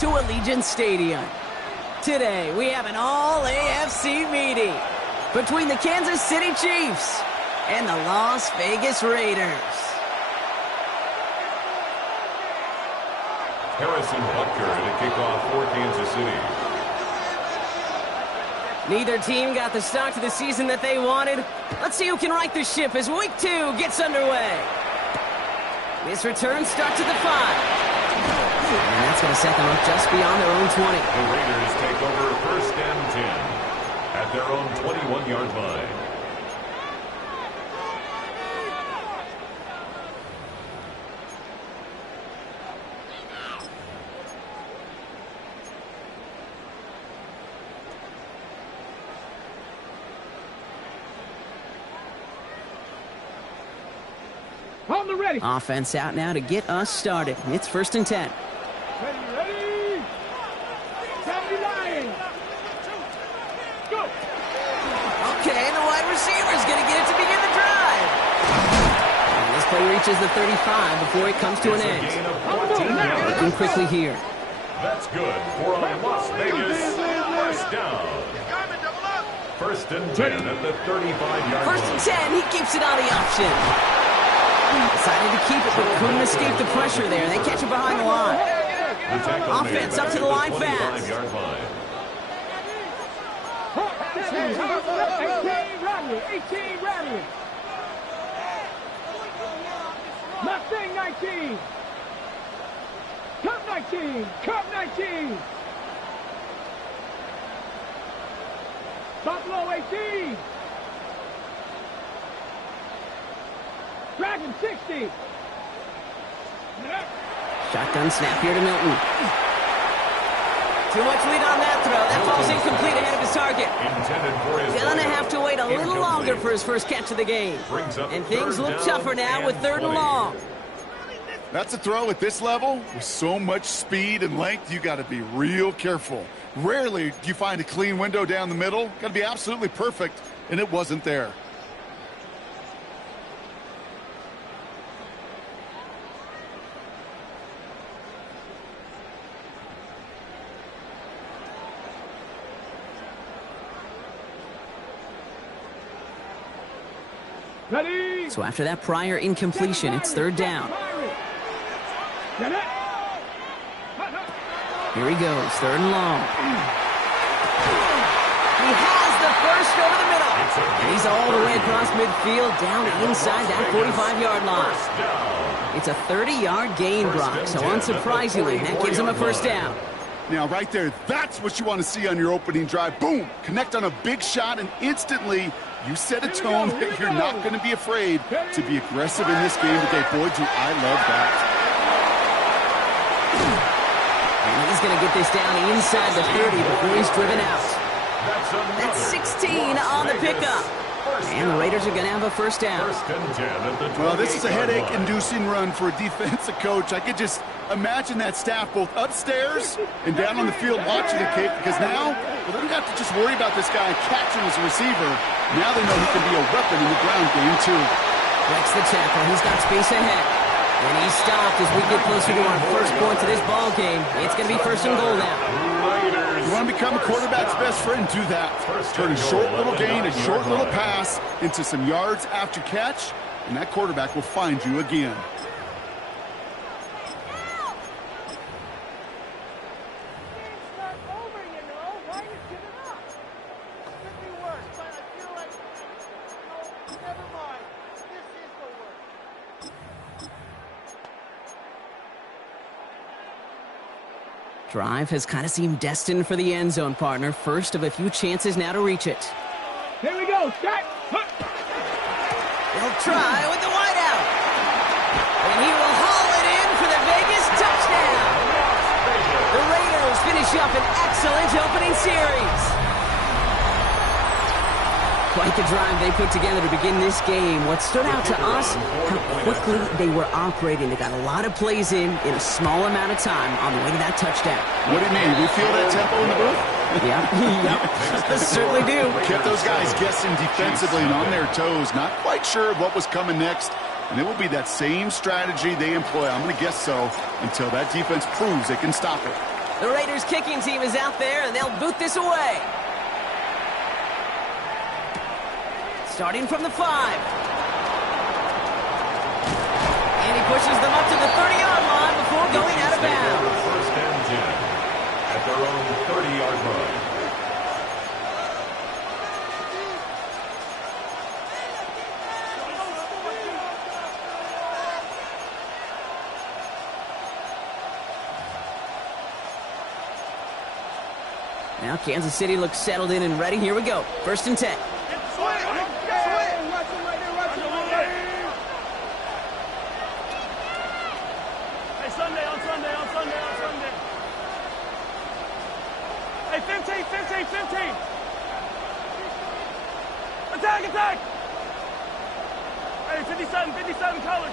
To Allegiant Stadium. Today, we have an all-AFC meeting between the Kansas City Chiefs and the Las Vegas Raiders. Harrison Butker to kick off for Kansas City. Neither team got the start to the season that they wanted. Let's see who can right the ship as Week 2 gets underway. This return starts at the 5. And that's going to set them up just beyond their own 20. The Raiders take over first and 10 at their own 21-yard line. Ready. Offense out now to get us started. It's first and 10. Ready. 79. Go. Okay, the wide receiver's going to get it to begin the drive. And this play reaches the 35 before it comes to an end. Looking quickly here. That's good for a Las Vegas first down. First and 10 at the 35-yard line. First and 10, he keeps it on the option. Decided to keep it, but couldn't escape the pressure there. They catch it behind the line. Offense up to the line fast. 18 Radley. Mustang 19. Cup 19. Cup 19. Buffalo 18. Dragon 60. Shotgun snap here to Milton. Too much lead on that throw. That ball's incomplete ahead of his target. Gonna have to wait a little longer for his first catch of the game. And things look tougher now with 3rd and long. That's a throw at this level. With so much speed and length, you got to be real careful. Rarely do you find a clean window down the middle. Got to be absolutely perfect, and it wasn't there. Ready. So after that prior incompletion, it's 3rd down. Here he goes, 3rd and long. He has the first over the middle. And he's all the way across midfield, down inside that 45-yard line. It's a 30-yard gain, Brock, so unsurprisingly, that gives him a first down. Now, right there, that's what you want to see on your opening drive. Boom! Connect on a big shot, and instantly, you set a tone that you're not going to be afraid to be aggressive in this game today. Boy, do I love that. And he's going to get this down inside the 30 before he's driven out. That's 16 on the pickup. And the Raiders are going to have a first down. Well, this is a headache-inducing run for a defensive coach. I could just imagine that staff both upstairs and down on the field watching the kick, because now, well, they don't have to just worry about this guy catching as a receiver. Now they know he can be a weapon in the ground game, too. Breaks the tackle. He's got space ahead. And he's stopped as we get closer to our first point to this ball game. It's going to be 1st and goal now. You want to become a quarterback's best friend? Do that. Turn a short little gain, a short little pass into some yards after catch, and that quarterback will find you again. Drive has kind of seemed destined for the end zone, partner. First of a few chances now to reach it. Here we go. Start. He'll try with the wide out. And he will haul it in for the Vegas touchdown. The Raiders finish up an excellent opening series. Quite the drive they put together to begin this game. What stood out to us, how quickly they were operating. They got a lot of plays in a small amount of time on the way to that touchdown. What do you mean? We feel that tempo in the booth? Yep. Certainly do. Kept those guys guessing defensively and on their toes. Not quite sure what was coming next. And it will be that same strategy they employ. I'm going to guess so until that defense proves they can stop it. The Raiders' kicking team is out there, and they'll boot this away. Starting from the 5. And he pushes them up to the 30-yard line before going out of bounds. First and 10 at their own 30-yard line. Now Kansas City looks settled in and ready. Here we go. First and 10. Hey, 15. Attack! Hey, 57 color.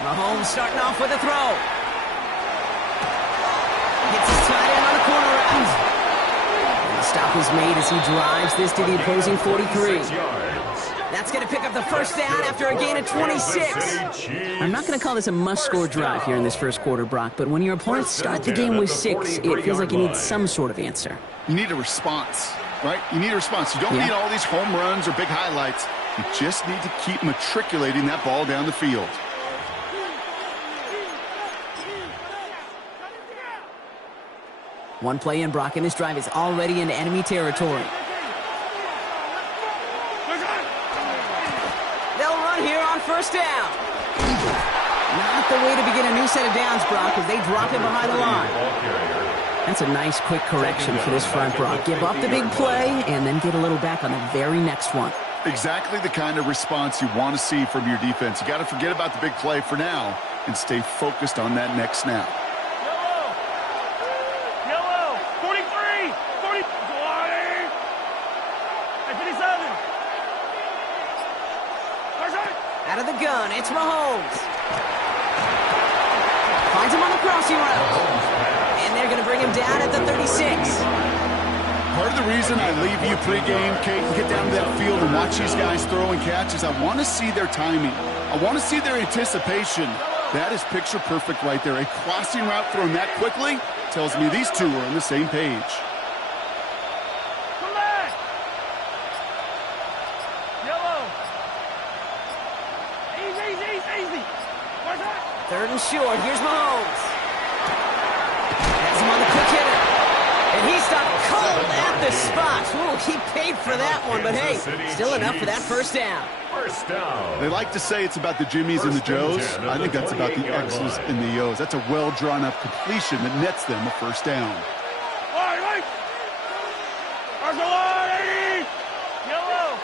Mahomes starting off with a throw. Gets his tight end on the corner route. And the stop is made as he drives this to the opposing 43. That's going to pick up the first down after a gain of 26. I'm not going to call this a must-score drive here in this first quarter, Brock, but when your opponents start the game with 6, it feels like you need some sort of answer. You need a response, right? You need a response. You don't need all these home runs or big highlights. You just need to keep matriculating that ball down the field. One play in, Brock, and this drive is already into enemy territory. They'll run here on first down. Not the way to begin a new set of downs, Brock, as they drop him behind the line. That's a nice, quick correction for this front, Brock. Give up the big play and then get a little back on the very next one. Exactly the kind of response you want to see from your defense. You got to forget about the big play for now and stay focused on that next snap. Yellow, 43, 40, 57. Out of the gun, it's Mahomes. Finds him on the crossing route. And they're going to bring him down at the 36. Part of the reason I leave you pregame, Kate, and get down to that field and watch these guys throw and catch is I want to see their timing. I want to see their anticipation. That is picture perfect right there. A crossing route thrown that quickly tells me these two are on the same page. Come back. Yellow. Easy. Where's that? Third and short. Here's Mahomes. Has him on the quick hitter. And he stopped cold at the spot. Ooh, he paid for that one, but hey, still enough for that first down. First down. They like to say it's about the Jimmies and the Joes. I think that's about the X's and the O's. That's a well-drawn-up completion that nets them a first down. Right. Arcelati! Yellow.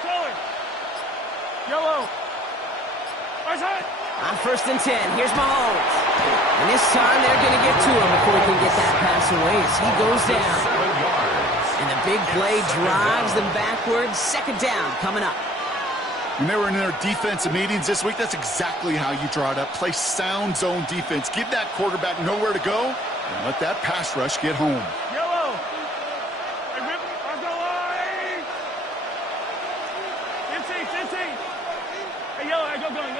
Color. Yellow. Where's that? On first and 10, here's Mahomes. And this time they're going to get to him before he can get that pass away as he goes down. And the big play drives them backwards. Second down coming up. When they were in their defensive meetings this week, that's exactly how you draw it up. Play sound zone defense. Give that quarterback nowhere to go and let that pass rush get home. Yellow. Hey, Rip, Arcelati! 15. Hey, yellow, hey, go going.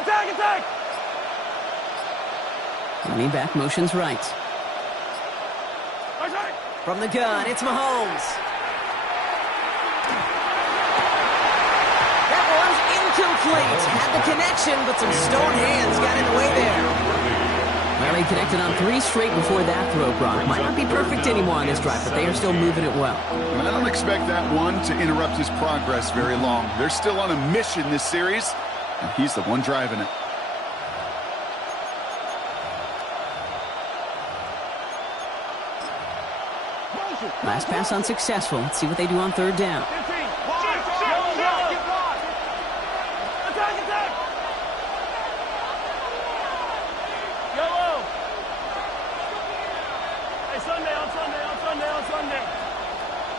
Attack! Running back motions right. From the gun, it's Mahomes. That one's incomplete. Had the connection, but some stone hands got in the way there. Well, he connected on 3 straight before that throw, Brock. Might not be perfect anymore on this drive, but they are still moving it well. I don't expect that one to interrupt his progress very long. They're still on a mission this series, and he's the one driving it. Last pass unsuccessful. Let's see what they do on third down. 15. Attack. Yellow. Hey, Sunday.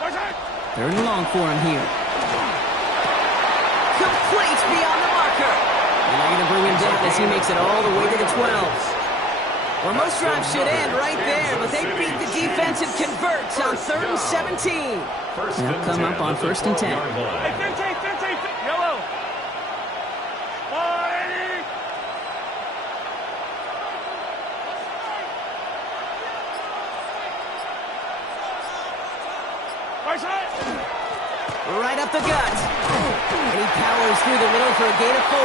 Where's that? Third and long for him here. Complete beyond the marker. And they're going to bring him down as he makes it all the way to the 12. Well, most drives should end right there, but they beat the defense and converts on third and 17. They'll come up on first and 10. Hey, 15. Yellow. 1. Right up the gut. And he powers through the middle for a gain of 4.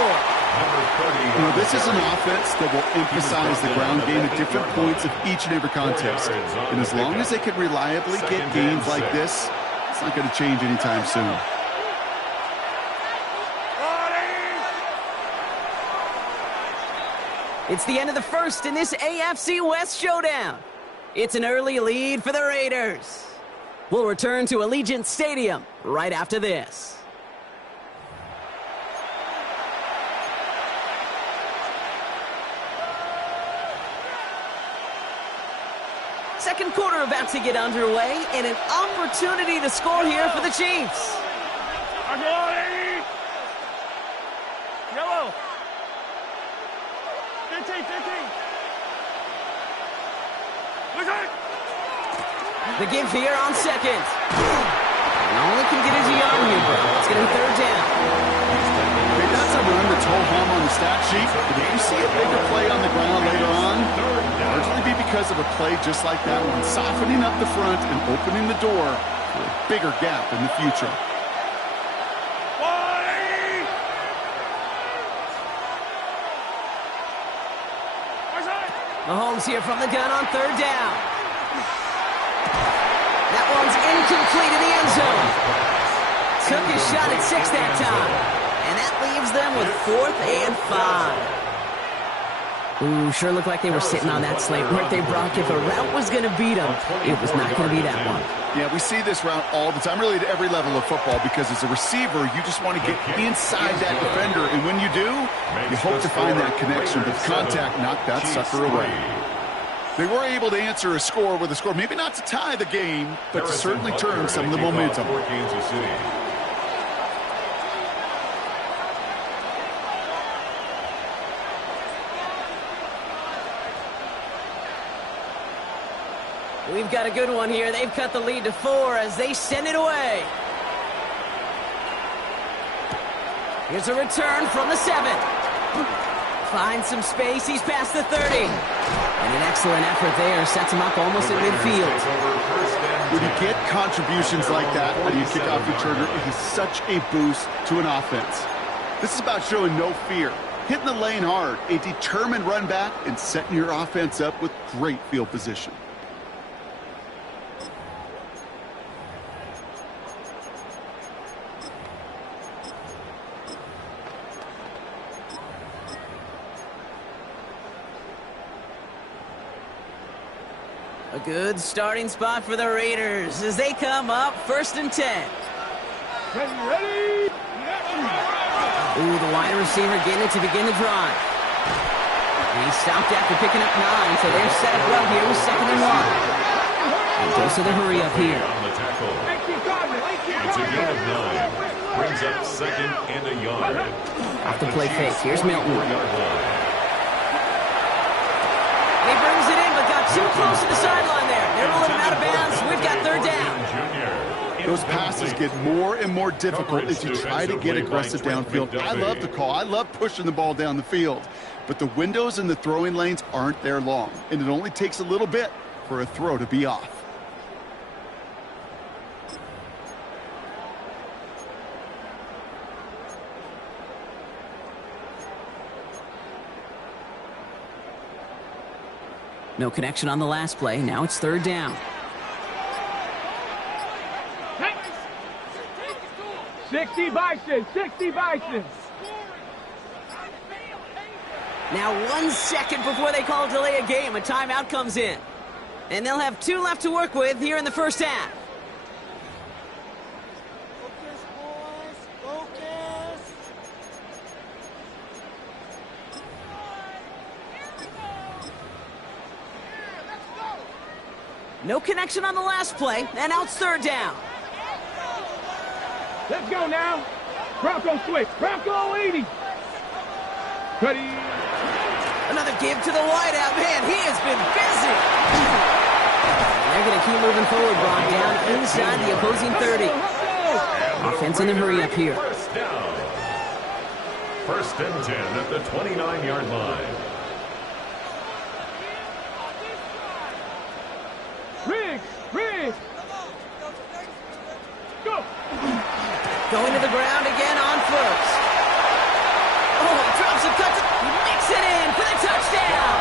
You know, this is an offense that will emphasize the ground game at different points of each and every contest. And as long as they can reliably get gains like this, it's not going to change anytime soon. It's the end of the first in this AFC West showdown. It's an early lead for the Raiders. We'll return to Allegiant Stadium right after this. Second quarter about to get underway, and an opportunity to score here for the Chiefs. Yellow. 15. The give here on second. And all he can get is a yard here, bro. It's going to be third down. Hey, that's a run that's ho-hum on the stat sheet, but if you see a bigger play on the ground later on, largely be because of a play just like that one, softening up the front and opening the door for a bigger gap in the future. Mahomes here from the gun on third down. That one's incomplete in the end zone. Took his shot at 6 that time. And that leaves them with 4th and 5. Ooh, sure looked like they were sitting on that slate, weren't they, Brock? If a route was going to beat them, it was not going to be that one. Yeah, we see this route all the time, really at every level of football, because as a receiver, you just want to get inside that defender, and when you do, you hope to find that connection, but contact knocked that sucker away. They were able to answer a score with a score, maybe not to tie the game, but to certainly turn some of the momentum. We've got a good one here. They've cut the lead to 4 as they send it away. Here's a return from the 7. Finds some space. He's past the 30. And an excellent effort there. Sets him up almost at midfield. When you get contributions like that on your kickoff returner, it is such a boost to an offense. This is about showing no fear, hitting the lane hard, a determined run back, and setting your offense up with great field position. A good starting spot for the Raiders as they come up 1st and 10. Ready? Ooh, the wide receiver getting it to begin the drive. He stopped after picking up 9, so they're set up well here with 2nd and 1. And goes to the hurry up here. It's a gain of 9. Brings up 2nd and a yard. Off the play fake. Here's Milton. He brings it in, but got too close to the sideline there. They're rolling him out of bounds. We've got 3rd down. Those passes get more and more difficult as you try to get aggressive downfield. I love the call. I love pushing the ball down the field. But the windows in the throwing lanes aren't there long, and it only takes a little bit for a throw to be off. No connection on the last play. Now it's 3rd down. 60 Bison. Now 1 second before they call delay a game. A timeout comes in. And they'll have 2 left to work with here in the first half. Focus, boys. Focus. No connection on the last play. And now it's 3rd down. Let's go now. Bronco switch. Bronco 80. Ready? Another give to the wideout. Man, he has been busy. They're going to keep moving forward, Brock, down inside the opposing 30. Offense in the hurry up here. 1st and 10 at the 29-yard line. Riggs. Going to the ground again on first. Oh, he drops a cut. He makes it in for the touchdown.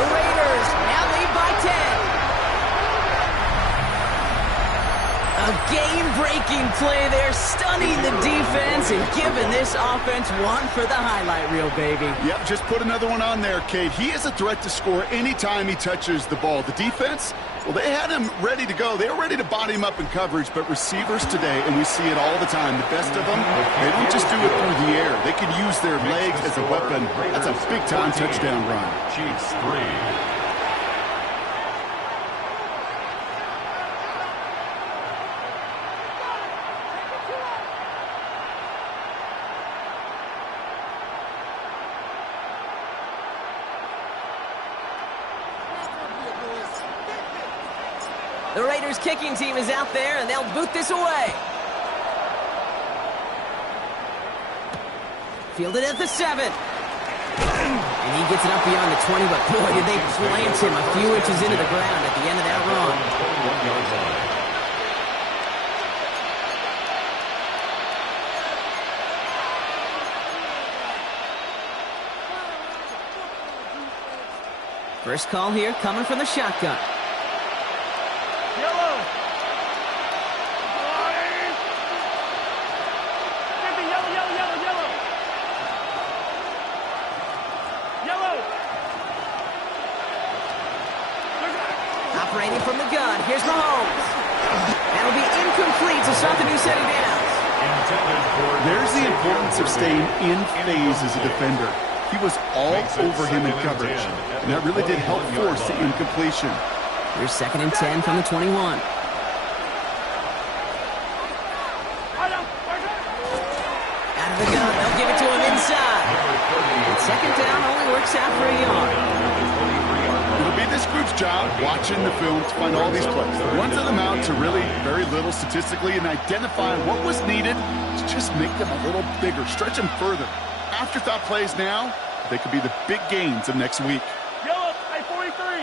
The Raiders now lead by 10. A game-breaking play there, stunning the defense and giving this offense one for the highlight reel, baby. Yep, just put another one on there, Kate. He is a threat to score anytime he touches the ball. The defense, well, they had him ready to go. They were ready to body him up in coverage, but receivers today, and we see it all the time, the best of them, they don't just do it through the air. They can use their legs as a weapon. That's a big-time touchdown run. Chiefs 3. The Raiders kicking team is out there, and they'll boot this away. Fielded at the 7. And he gets it up beyond the 20, but boy, did they plant him a few inches into the ground at the end of that run. 21-yard line. First call here coming from the shotgun. Yellow. Operating from the gun, here's Mahomes. That'll be incomplete to start the new set of downs. There's the importance of staying in phase as a defender. He was all over him in coverage, and that really did help force the incompletion. Here's 2nd and 10 from the 21. Out of the gun, they'll give it to him inside. And 2nd down only works out for a yard. It'll be this group's job watching the film to find all these plays. Run to them out to really very little statistically and identify what was needed to just make them a little bigger, stretch them further. Afterthought plays now, they could be the big gains of next week. Yellow, 43.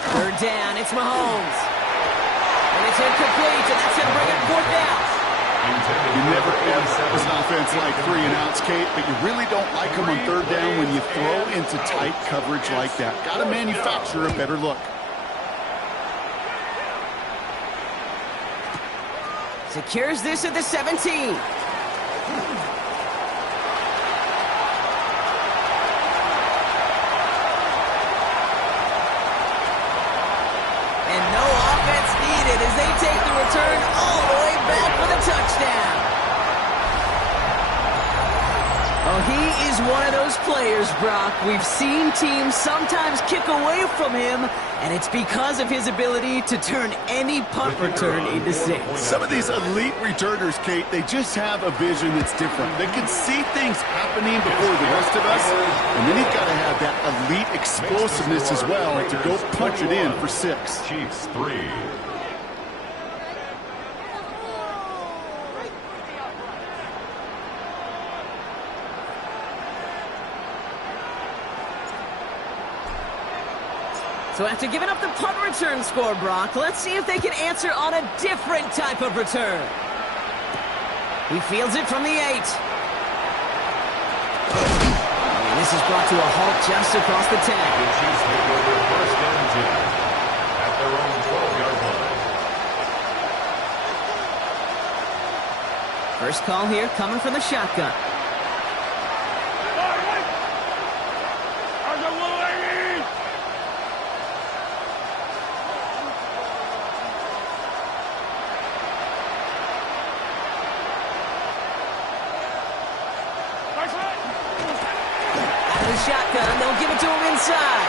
Third down, it's Mahomes. And it's incomplete, and that's going to bring it 4th down. You never ever as an offense like 3 and outs, Kate, but you really don't like them on 3rd down when you throw into tight coverage like that. Got to manufacture a better look. Secures this at the 17. And no offense needed as they take the return all the way back for the touchdown. Oh, he is one of those players, Brock. We've seen teams sometimes kick away from him, and it's because of his ability to turn any punt return into 6. Some of these elite returners, Kate, they just have a vision that's different. They can see things happening before the rest of us, and then you've got to have that elite explosiveness as well to go punch it in for 6. Chiefs 3. So after giving up the punt return score, Brock, let's see if they can answer on a different type of return. He fields it from the 8. And this is brought to a halt just across the 10. The Chiefs take over 1st and 10 at their own 12-yard line. First call here coming from the shotgun. Shotgun, they'll give it to him inside.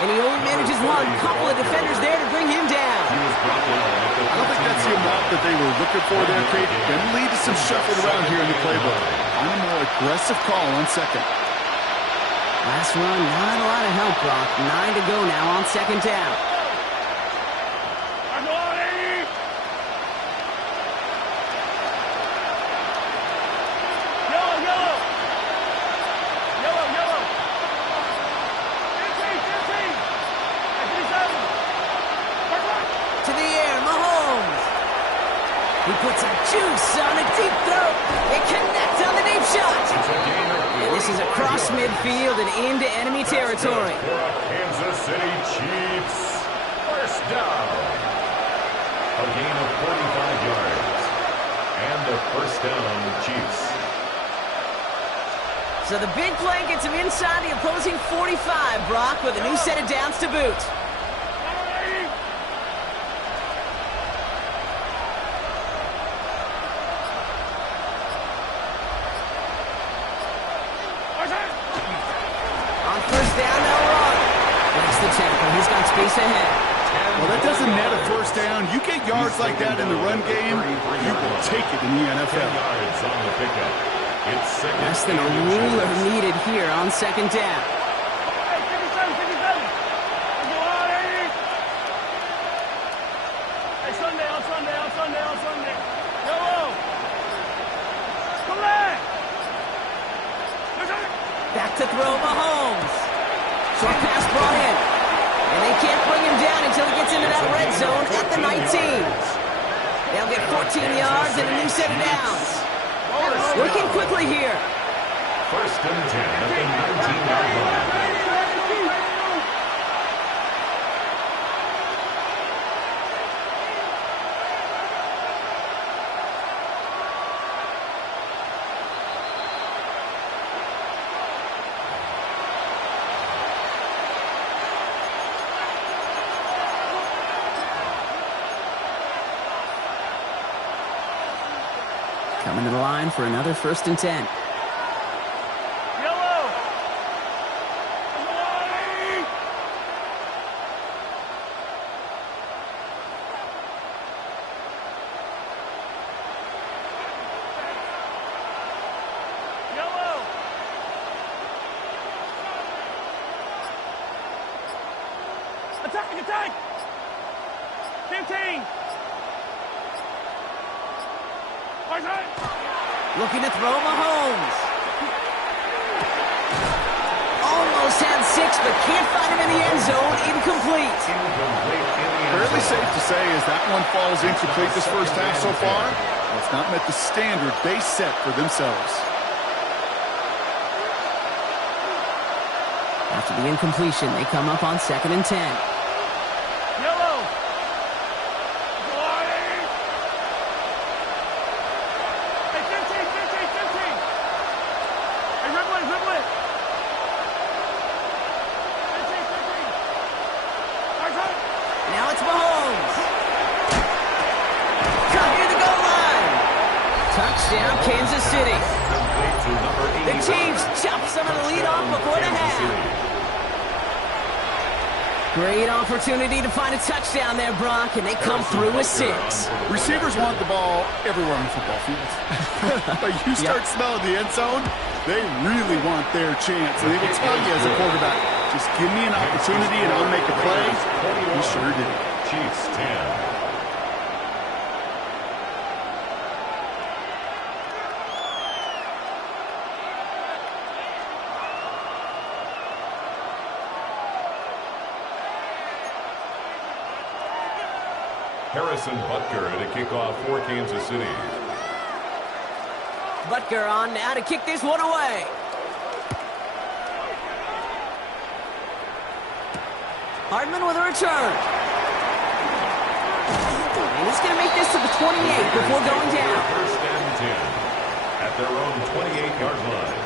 And he only manages one. Couple of defenders there to bring him down. I don't think that's the amount that they were looking for there, Kate. Going to lead to some shuffling around here in the playbook. I'm a more aggressive call on 2nd. Last run, not a lot of help, Brock. 9 to go now on 2nd down. He puts some juice on a deep throw. They connect on the deep shot. And this is across midfield and into enemy territory. Kansas City Chiefs. First down. A gain of 45 yards. And a first down, Chiefs. So the big play gets him inside the opposing 45, Brock, with a new set of downs to boot. On first down, they'll run. Breaks the tackle. He's got space ahead. Well, that doesn't net a first down. You get yards like that in the run game, you will take it in the NFL. 10 yards on the pickup. It's second. Less than a ruler needed here on second down. Back to throw Mahomes. Short pass brought in. And they can't bring him down until he gets into that red zone at the 19. They'll get 14 yards and a new set of downs. Working quickly here. First and 10 at the 19-yard line. Coming to the line for another first and 10. Attack! 15! Looking to throw Mahomes. Almost had 6, but can't find him in the end zone. Incomplete. Fairly safe to say as that one falls incomplete this first half so far. It's not met the standard they set for themselves. After the incompletion, they come up on second and 10. Now it's Mahomes. Cut near the goal line. Touchdown, Kansas City. The Chiefs chop some of the lead off before the half. Great opportunity to find a touchdown there, Brock, and they come through with 6. Receivers want the ball everywhere on the football field. But you start smelling the end zone, they really want their chance. And they will tell you as a quarterback, just give me an opportunity and I'll make a play. He sure did. Chiefs 10. Harrison Butker to kick off for Kansas City. Butker on now to kick this one away. Hardman with a return. And he's going to make this to the 28 before going down. First and 10 at their own 28-yard line.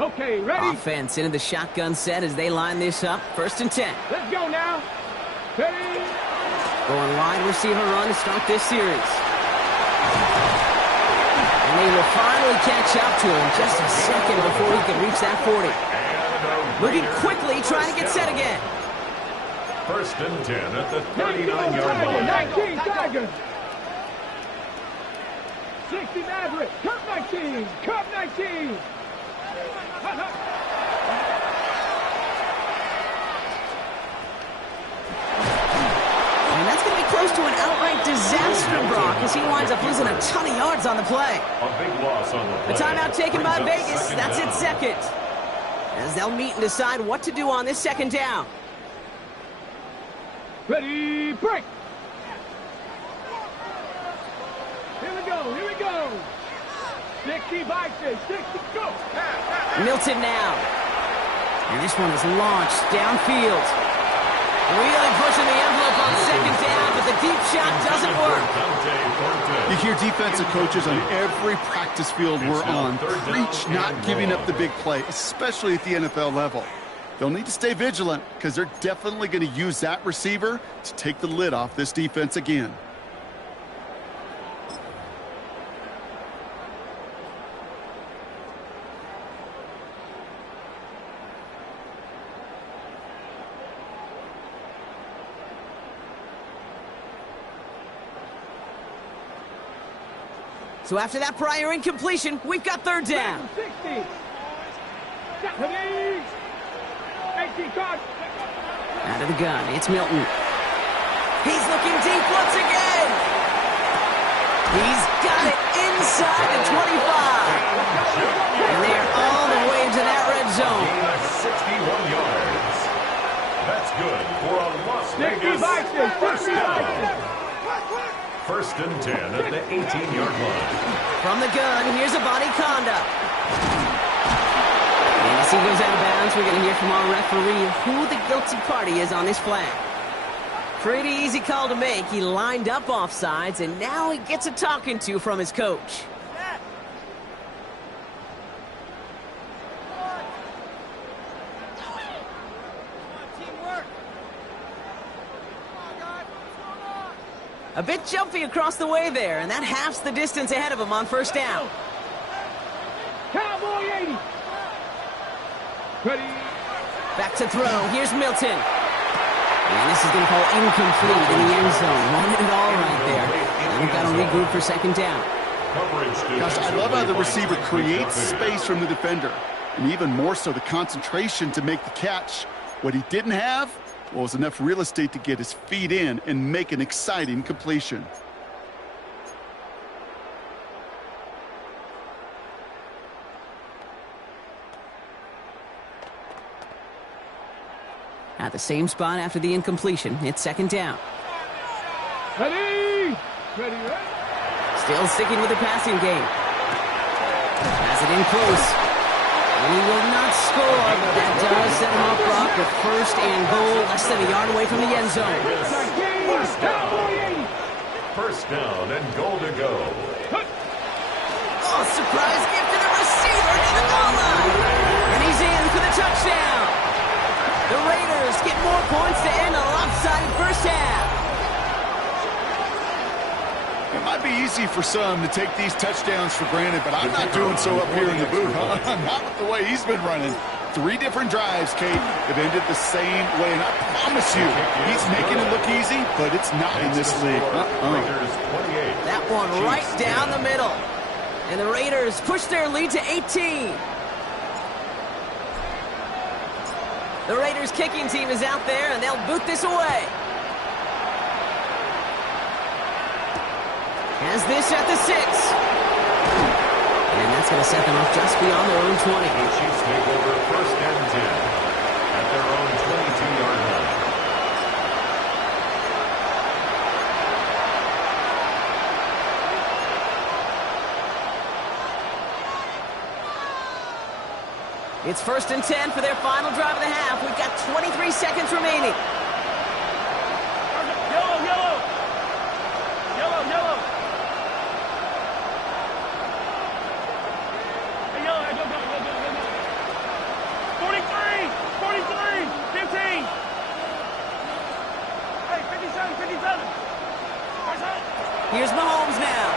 Okay, ready? Offense into the shotgun set as they line this up. First and 10. Let's go now. Ready? Going wide receiver run to start this series. And they will finally catch up to him just a second before he can reach that 40. Moving quickly, trying to get set again. First and 10 at the 39-yard line. 19 Tigers. 60 Maverick. Cup 19. Cup 19. And that's going to be close to an outright disaster, Brock, as he winds up losing a ton of yards on the play. A big loss on the play. A timeout taken by Vegas. That's its second. as they'll meet and decide what to do on this second down. Ready, break! Here we go, here we go! 60 by 60, go! Milton now. And this one is launched downfield. Really pushing the envelope on second down, but the deep shot doesn't work. You hear defensive coaches on every practice field we're on preach not giving up the big play, especially at the NFL level. They'll need to stay vigilant because they're definitely going to use that receiver to take the lid off this defense again. So after that prior incompletion, we've got third down. 60. 18 cards. Out of the gun, it's Milton. He's looking deep once again. He's got it inside the 25. And they're all the way to that red zone. 61 yards. That's good for a Las Vegas first down. First and 10 at the 18-yard line. From the gun, here's a body conduct. And as he goes out of bounds, we're going to hear from our referee who the guilty party is on this flag. Pretty easy call to make. He lined up offsides, and now he gets a talking to from his coach. A bit jumpy across the way there, and that halves the distance ahead of him on first down. Cowboy 80. Ready. Back to throw. Here's Milton. And this is going to fall incomplete in the end zone. Wanted it all right there. And we've got to regroup for second down. Gosh, I love how the receiver creates space from the defender, and even more so the concentration to make the catch. What he didn't have was enough real estate to get his feet in and make an exciting completion. At the same spot after the incompletion, it's second down. Ready. Ready, ready. Still sticking with the passing game. Has it in close. And he will not score, but that does set him up Brock with first and goal, less than a yard away from the end zone. First down and goal to go. Oh, surprise gift to the receiver to the goal line. And he's in for the touchdown. The Raiders get more points to end a lopsided first half. It might be easy for some to take these touchdowns for granted, but I'm not doing so up here in the booth. Not with the way he's been running. 3 different drives, Kate, have ended the same way. And I promise you, he's making it look easy, but it's not in this league. That one right down the middle. And the Raiders push their lead to 18. The Raiders kicking team is out there, and they'll boot this away. Has this at the 6. And that's going to set them up just beyond their own 20. The Chiefs take over first and 10 at their own 22-yard line. It's first and 10 for their final drive of the half. We've got 23 seconds remaining. Yellow, yellow. Yellow, yellow. Hey, yellow, go, go, go, go, go, go. 43, 43, 15. Hey, 57, 57. Here's Mahomes now.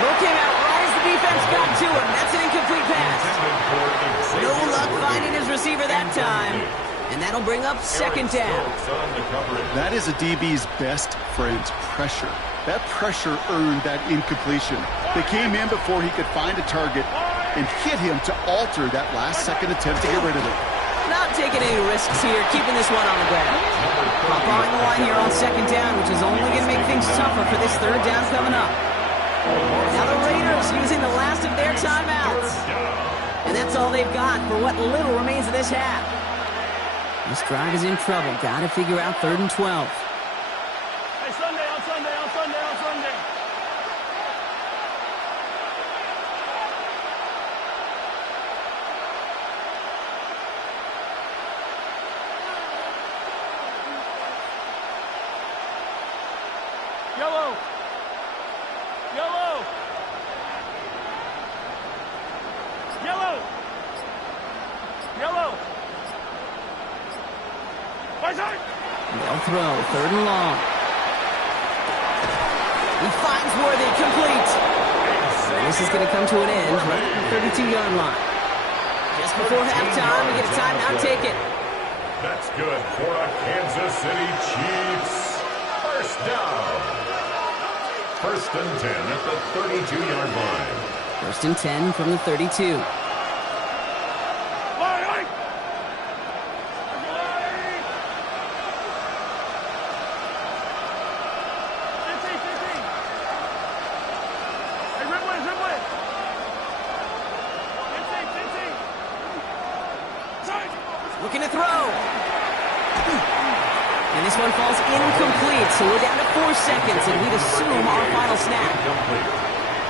Throw came out right as the defense got to him. That's an incomplete pass. No luck finding his receiver that time. And that'll bring up second down. That is a DB's best friend, pressure. That pressure earned that incompletion. They came in before he could find a target and hit him to alter that last-second attempt to get rid of it. Not taking any risks here, keeping this one on the ground. Up on the line here on second down, which is only going to make things tougher for this third down coming up. Now the Raiders using the last of their timeouts. And that's all they've got for what little remains of this half. This drive is in trouble. Got to figure out 3rd and 12. Hey, Sunday, on Sunday, on Sunday, on Sunday. Yellow. Yellow. Yellow. Yellow. They'll throw. 3rd and long. He finds Worthy, complete. And this is going to come to an end right at the 32-yard line. Just before halftime, we get a timeout ticket. That's good for a Kansas City Chiefs. First down. 1st and 10 at the 32-yard line. 1st and 10 from the 32. Looking to throw. And this one falls incomplete, so we're down to 4 seconds, and we'd assume our final snap.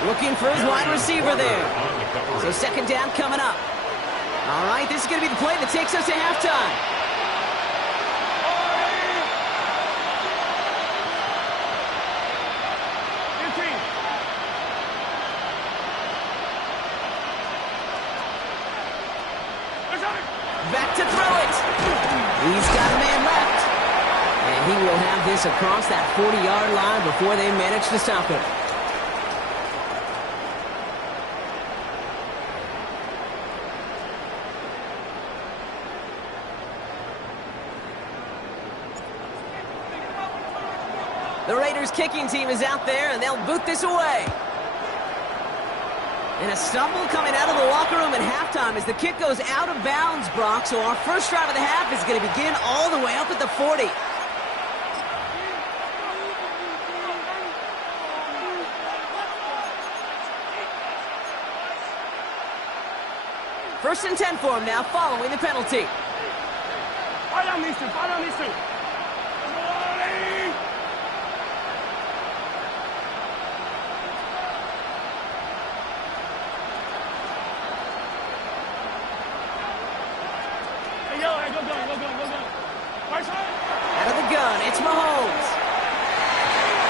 Looking for his wide receiver there. So 2nd down coming up. All right, this is going to be the play that takes us to halftime. Back to throw it. He's got a man left. And he will have this across that 40-yard line before they manage to stop him. The Raiders kicking team is out there, and they'll boot this away. And a stumble coming out of the locker room at halftime as the kick goes out of bounds, Brock. So our first drive of the half is going to begin all the way up at the 40. First and 10 for him now, following the penalty. Fight on these two, fight on these two. Out of the gun, it's Mahomes.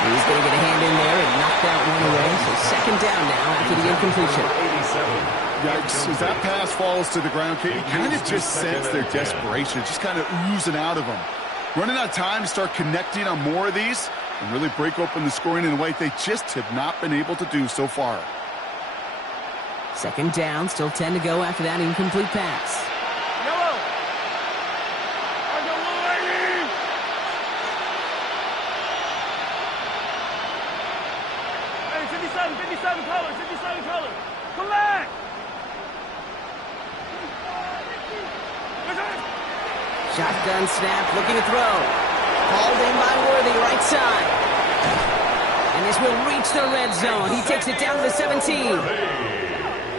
He's going to get a hand in there and knock that one away. So 2nd down now after the incompletion. Yikes, as that pass falls to the ground, Kate, you kind of just sense their desperation, just kind of oozing out of them. Running out of time to start connecting on more of these and really break open the scoring in a way they just have not been able to do so far. 2nd down, still 10 to go after that incomplete pass. Shotgun snap, looking to throw. Hauled in by Worthy, right side. And this will reach the red zone. He takes it down to the 17.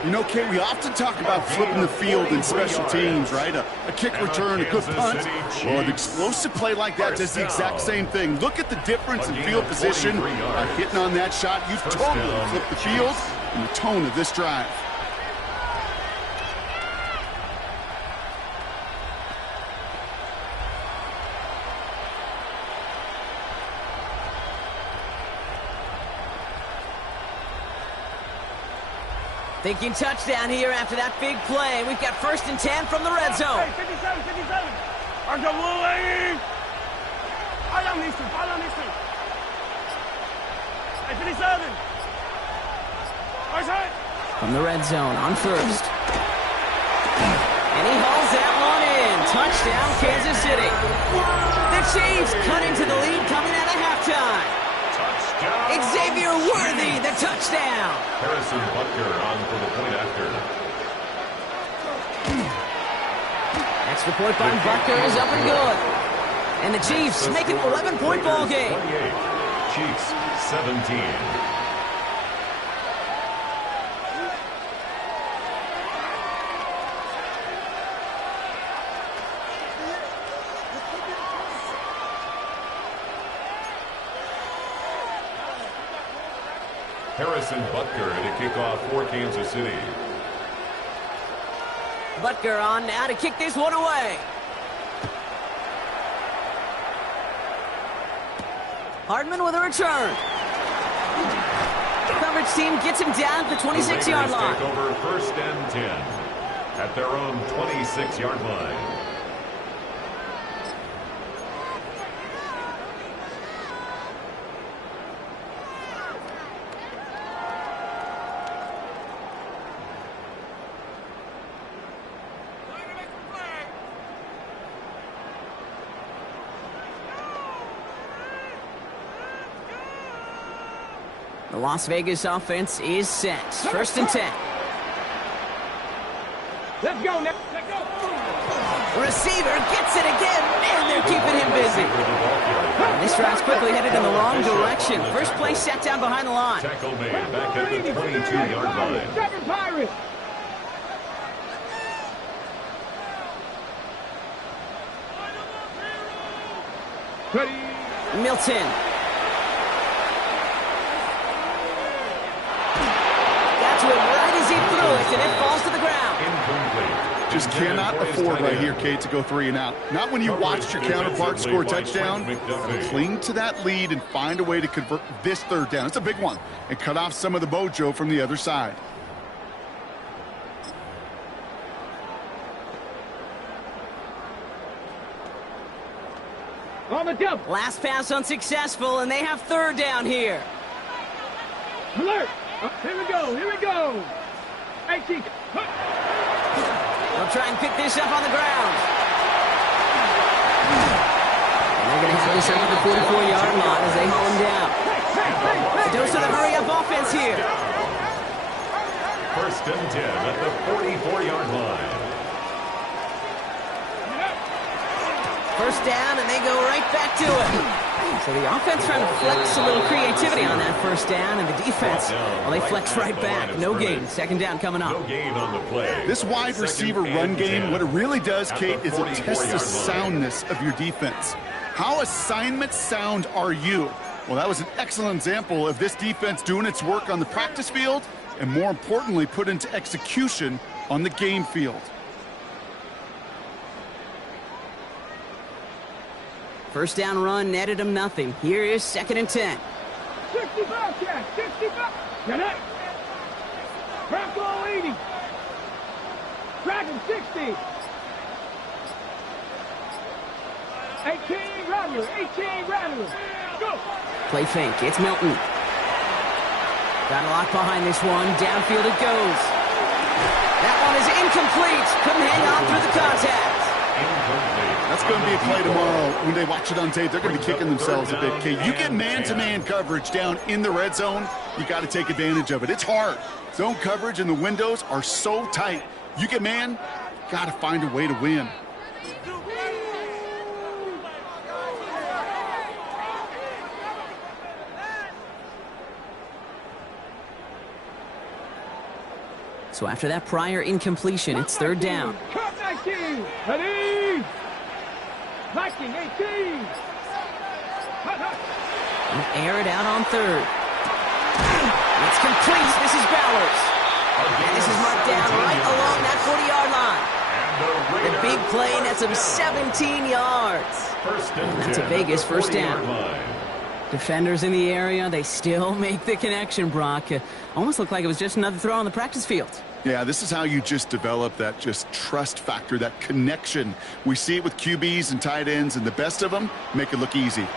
You know, Kate, we often talk about flipping the field in special teams, right? A kick return, a good punt. Well, an explosive play like that does the exact same thing. Look at the difference in field position. By hitting on that shot, you've totally flipped the field and the tone of this drive. Thinking touchdown here after that big play. We've got 1st and 10 from the red zone. 57. RWA. Fight on these two, fight on these two. Hey, 57. From the red zone on 1st. And he hauls that one in. Touchdown, Kansas City. The Chiefs cut into the lead coming out of halftime. Xavier Worthy, the touchdown. Harrison Butker on for the point after. Extra point by Butker is up and good. And the Chiefs make it an 11-point ball game. 28, Chiefs 17. Harrison Butker to kick off for Kansas City. Butker on now to kick this one away. Hardman with a return. The coverage team gets him down at the 26-yard line. Take over 1st and 10 at their own 26-yard line. The Las Vegas offense is set. 1st and 10. Let's go, Nick. Let's go. Receiver gets it again. Man, they're keeping him busy. And this drive's quickly headed in the wrong direction. First play set down behind the line. Tackle made back at the 22-yard line. Second Pirates. Ready. Milton. To it right as he threw it, and it falls to the ground. Incomplete. Just cannot afford right here, Kate, to go 3 and out. Not when you watched your counterpart score a touchdown. Cling to that lead and find a way to convert this 3rd down. It's a big one. And cut off some of the mojo from the other side. On the jump. Last pass unsuccessful, and they have 3rd down here. Alert. Here we go. Here we go. Hey, Chief. They'll try and pick this up on the ground. And they're going to have this up at the 44-yard line as they haul him down. A dose of the hurry-up offense here. 1st and 10 at the 44-yard line. 1st down, and they go right back to it. So the offense trying to flex a little creativity on that 1st down, and the defense, well, they flex right back. No gain. 2nd down coming up. No gain on the play. This wide receiver run game, what it really does, Kate, is it tests the soundness of your defense. How assignment sound are you? Well, that was an excellent example of this defense doing its work on the practice field and, more importantly, put into execution on the game field. 1st down run netted him nothing. Here is 2nd and 10. 65, Jack. 65. Get it. Bronco 80. Dragon 60. 18 Rattler. 18 Rattler. Go. Play fake. It's Milton. Got a lock behind this one. Downfield it goes. That one is incomplete. Couldn't hang on through the contact. That's going to be a play tomorrow. When they watch it on tape, they're going to be kicking themselves a bit. Okay, you get man-to-man coverage down in the red zone, you got to take advantage of it. It's hard. Zone coverage and the windows are so tight. You get man, got to find a way to win. So after that prior incompletion, it's 3rd down. Cut 19. Ready. Viking 18. And air it out on 3rd. It's complete. This is Bowers. And this is marked down right along that 40-yard line. The big play, and that's him 17 yards. And that's a Vegas 1st down. Defenders in the area, they still make the connection, Brock. Almost looked like it was just another throw on the practice field. Yeah, this is how you just develop that just trust factor, that connection. We see it with QBs and tight ends, and the best of them make it look easy.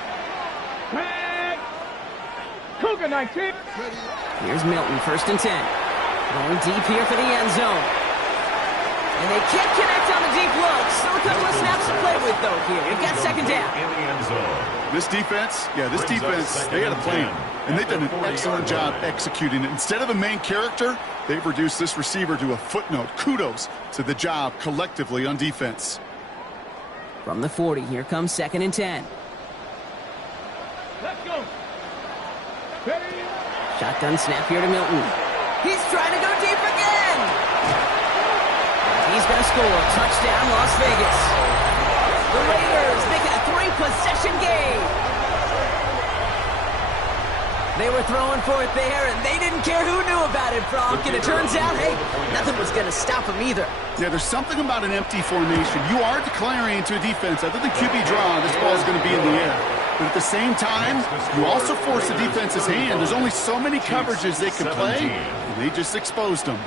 Cougar 19. Here's Milton, 1st and 10. Going deep here for the end zone. And they can't connect on the deep look. Still a couple of snaps to play with, though, here. You've got 2nd down. In the end zone. This defense, they had a plan. And they've done an excellent job executing it. Instead of a main character, they've reduced this receiver to a footnote. Kudos to the job collectively on defense. From the 40, here comes 2nd and 10. Let's go. Ready. Shotgun snap here to Milton. He's trying to go deep again. He's going to score. Touchdown, Las Vegas. The Raiders make it a 3-possession game. They were throwing for it there, and they didn't care who knew about it, Bronk. And it turns out, hey, nothing was going to stop them either. Yeah, there's something about an empty formation. You are declaring into a defense. Other than QB draw, this ball is going to be in the air. But at the same time, you also force the defense's hand. There's only so many coverages they can play, and they just exposed them.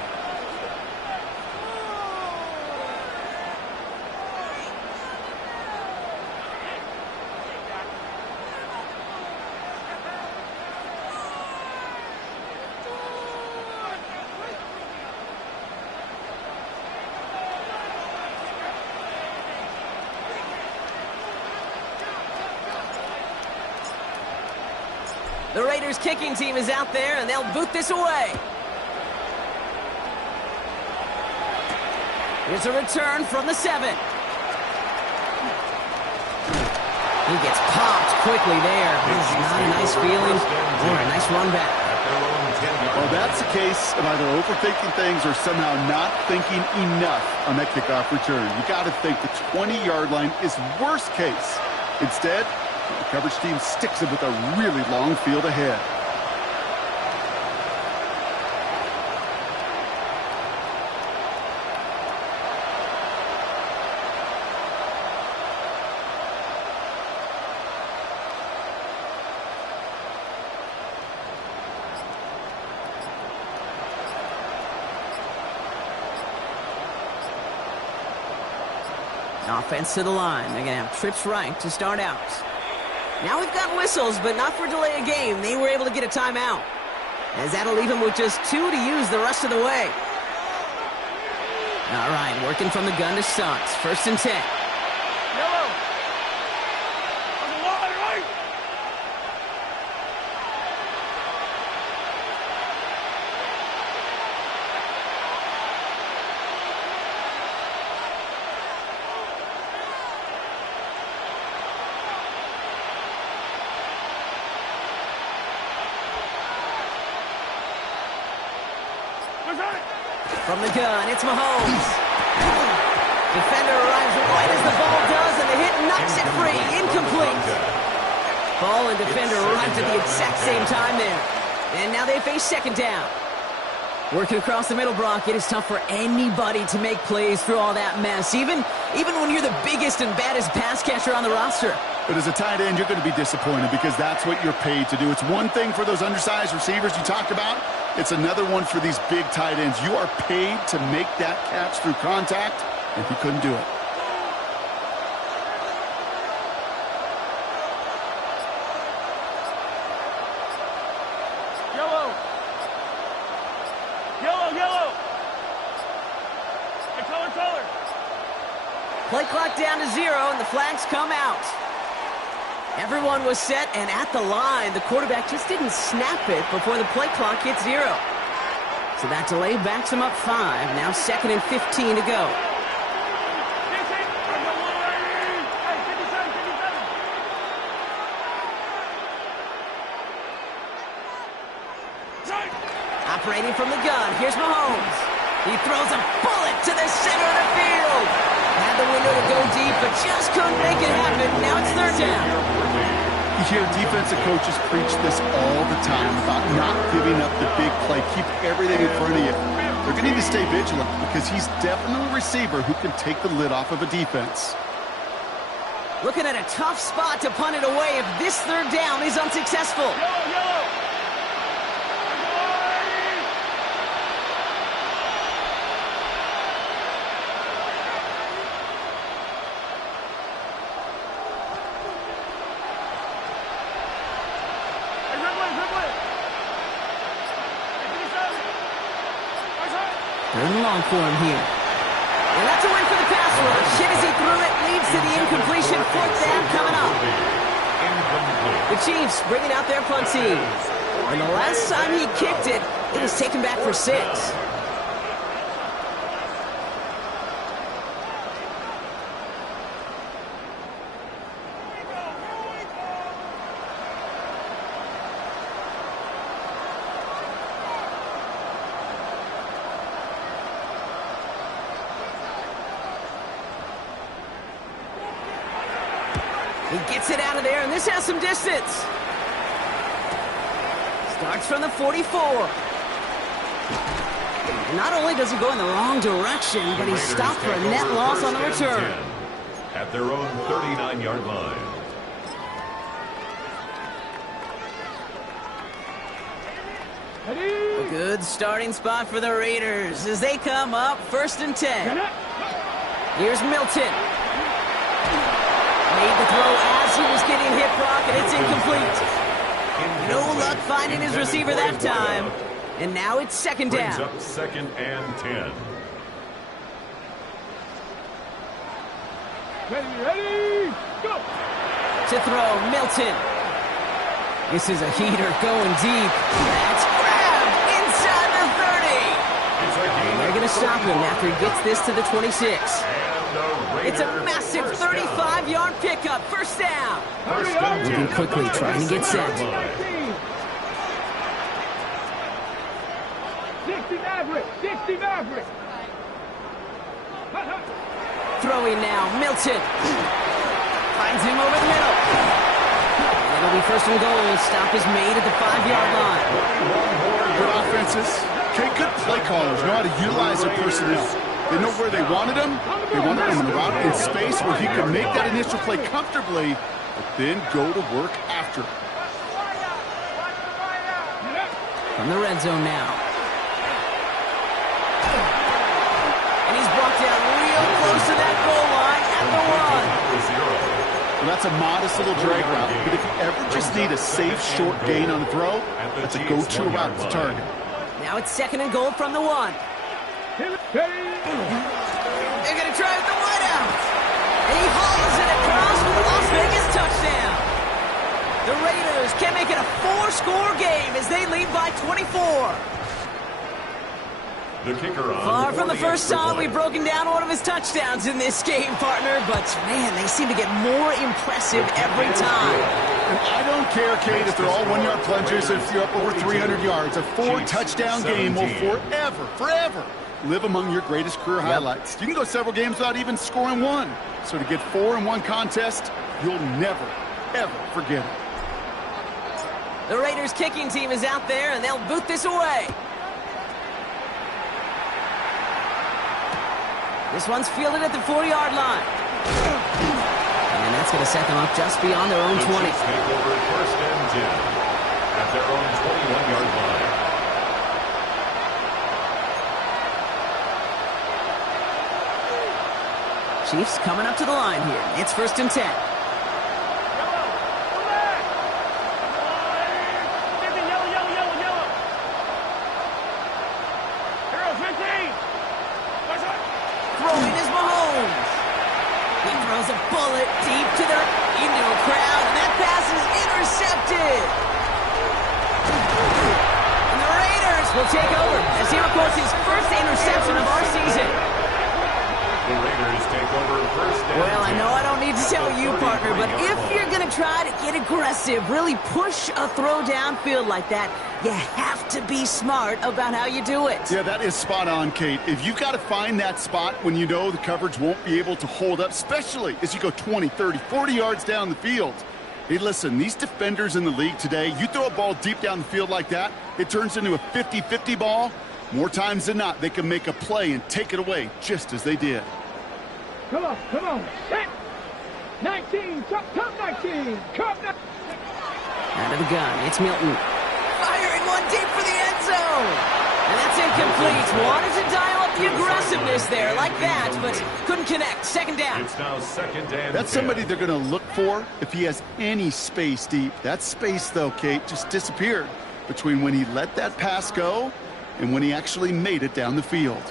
The Raiders' kicking team is out there, and they'll boot this away. Here's a return from the 7. He gets popped quickly there. This is not a nice feeling or a nice run back. Well, that's the case of either overthinking things or somehow not thinking enough on that kickoff return. You got to think the 20-yard line is worst case. Instead, the coverage team sticks it with a really long field ahead. Offense to the line. They're going to have trips right to start out. Now we've got whistles, but not for delay of game. They were able to get a timeout, as that'll leave them with just 2 to use the rest of the way. All right, working from the gun to Suggs. 1st and 10. Yellow. On the line, right? From the gun, it's Mahomes. Defender arrives right as the ball does, and the hit knocks it free. Incomplete. Ball and defender arrived at the exact same time there. And now they face 2nd down. Working across the middle, Brock, it is tough for anybody to make plays through all that mess, even when you're the biggest and baddest pass catcher on the roster. But as a tight end, you're going to be disappointed because that's what you're paid to do. It's one thing for those undersized receivers you talked about. It's another one for these big tight ends. You are paid to make that catch through contact, and he couldn't do it. Yellow. Yellow, yellow. Hey, color. Play clock down to 0, and the flags come out. Everyone was set and at the line. The quarterback just didn't snap it before the play clock hit 0. So that delay backs him up 5. Now 2nd and 15 to go. Operating from the gun, here's Mahomes. He throws a bullet to the center of the field. Had the window to go deep, but just couldn't make it happen. Now it's 3rd down. You hear defensive coaches preach this all the time about not giving up the big play. Keep everything in front of you. They're going to need to stay vigilant because he's definitely a receiver who can take the lid off of a defense. Looking at a tough spot to punt it away if this 3rd down is unsuccessful. Yellow. Third and long for him here. And that's a win for the pass rush. Hit as he threw it, leads to the incompletion. 4th down coming up. The Chiefs bringing out their punt team. And the last time he kicked it, it was taken back for 6. He gets it out of there, and this has some distance. Starts from the 44. Not only does he go in the wrong direction, but he's stopped for a net loss on the return. At their own 39-yard line. A good starting spot for the Raiders as they come up 1st and 10. Here's Milton. Made the throw as he was getting hit, Brock, and it's incomplete. No luck finding his receiver that time. And now it's 2nd down. Brings up 2nd and 10. Ready, go! To throw, Milton. This is a heater going deep. That's grabbed inside the 30. They're going to stop him after he gets this to the 26. It's a massive 35-yard pickup. 1st down. Moving quickly, trying to get set. 60 Maverick. Throwing now, Milton. Finds him over the middle. It'll be 1st and goal. Stop is made at the 5-yard line. Good offenses. Okay, good play callers know how to utilize their personnel. They know where they wanted him. They wanted him in the route in space where he could make that initial play comfortably, but then go to work after. From the red zone now. And he's brought down real close to that goal line at the 1. Well, that's a modest little drag route, but if you ever just need a safe, short gain on the throw, that's a go-to route to target. Now it's 2nd and goal from the 1. They're going to try with the wideout. And he hauls it across for the Las Vegas touchdown. The Raiders can make it a 4-score game as they lead by 24. The kicker on Far from the first time we've broken down one of his touchdowns in this game, partner, but man, they seem to get more impressive every time. And I don't care, Kate, if they're all 1-yard plungers, if you're up over 300 yards. A 4-touchdown game will forever live among your greatest career highlights. You can go several games without even scoring one. So to get 4 in one contest, you'll never, ever forget it. The Raiders kicking team is out there, and they'll boot this away. This one's fielded at the 40-yard line. And that's going to set them up just beyond their own 20. The Chiefs take over at 1st and 10 at their own 21-yard line. Chiefs coming up to the line here. It's 1st and 10. Throwing is Mahomes. He throws a bullet deep to the into a crowd, and that pass is intercepted. And the Raiders will take over as he records his first interception of our season. The Raiders take over 1st and 10. Well, I know I don't need to tell you, partner, but if you're going to try to get aggressive, really push a throw downfield like that, you have to be smart about how you do it. Yeah, that is spot on, Kate. If you've got to find that spot when you know the coverage won't be able to hold up, especially as you go 20, 30, 40 yards down the field. Hey, listen, these defenders in the league today, you throw a ball deep down the field like that, it turns into a 50-50 ball. More times than not, they can make a play and take it away just as they did. Come on. Hit. 19, top 19. Out of the gun, it's Milton. Firing one deep for the end zone. And that's incomplete. Wanted to dial up the aggressiveness there like that, but couldn't connect. 2nd down. It's now 2nd and 10. That's somebody they're going to look for if he has any space deep. That space, though, Kate, just disappeared between when he let that pass go and when he actually made it down the field.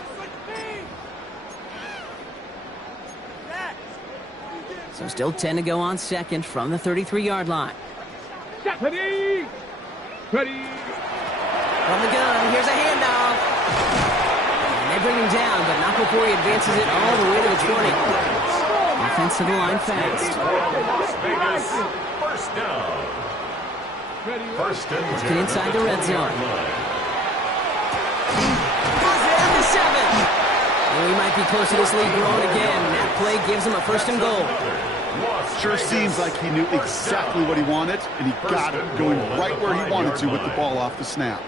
So still 10 to go on 2nd from the 33-yard line. Ready. From the gun, here's a handoff. And they bring him down, but not before he advances it all the way to the 20. Offense to the line fast. Las Vegas, 1st down. 1st and 10. Get inside the red zone. At the 7. And we might be close to this lead growing again. That play gives him a 1st and goal. Sure seems like he knew exactly what he wanted, and he got it, going right where he wanted to with the ball off the snap.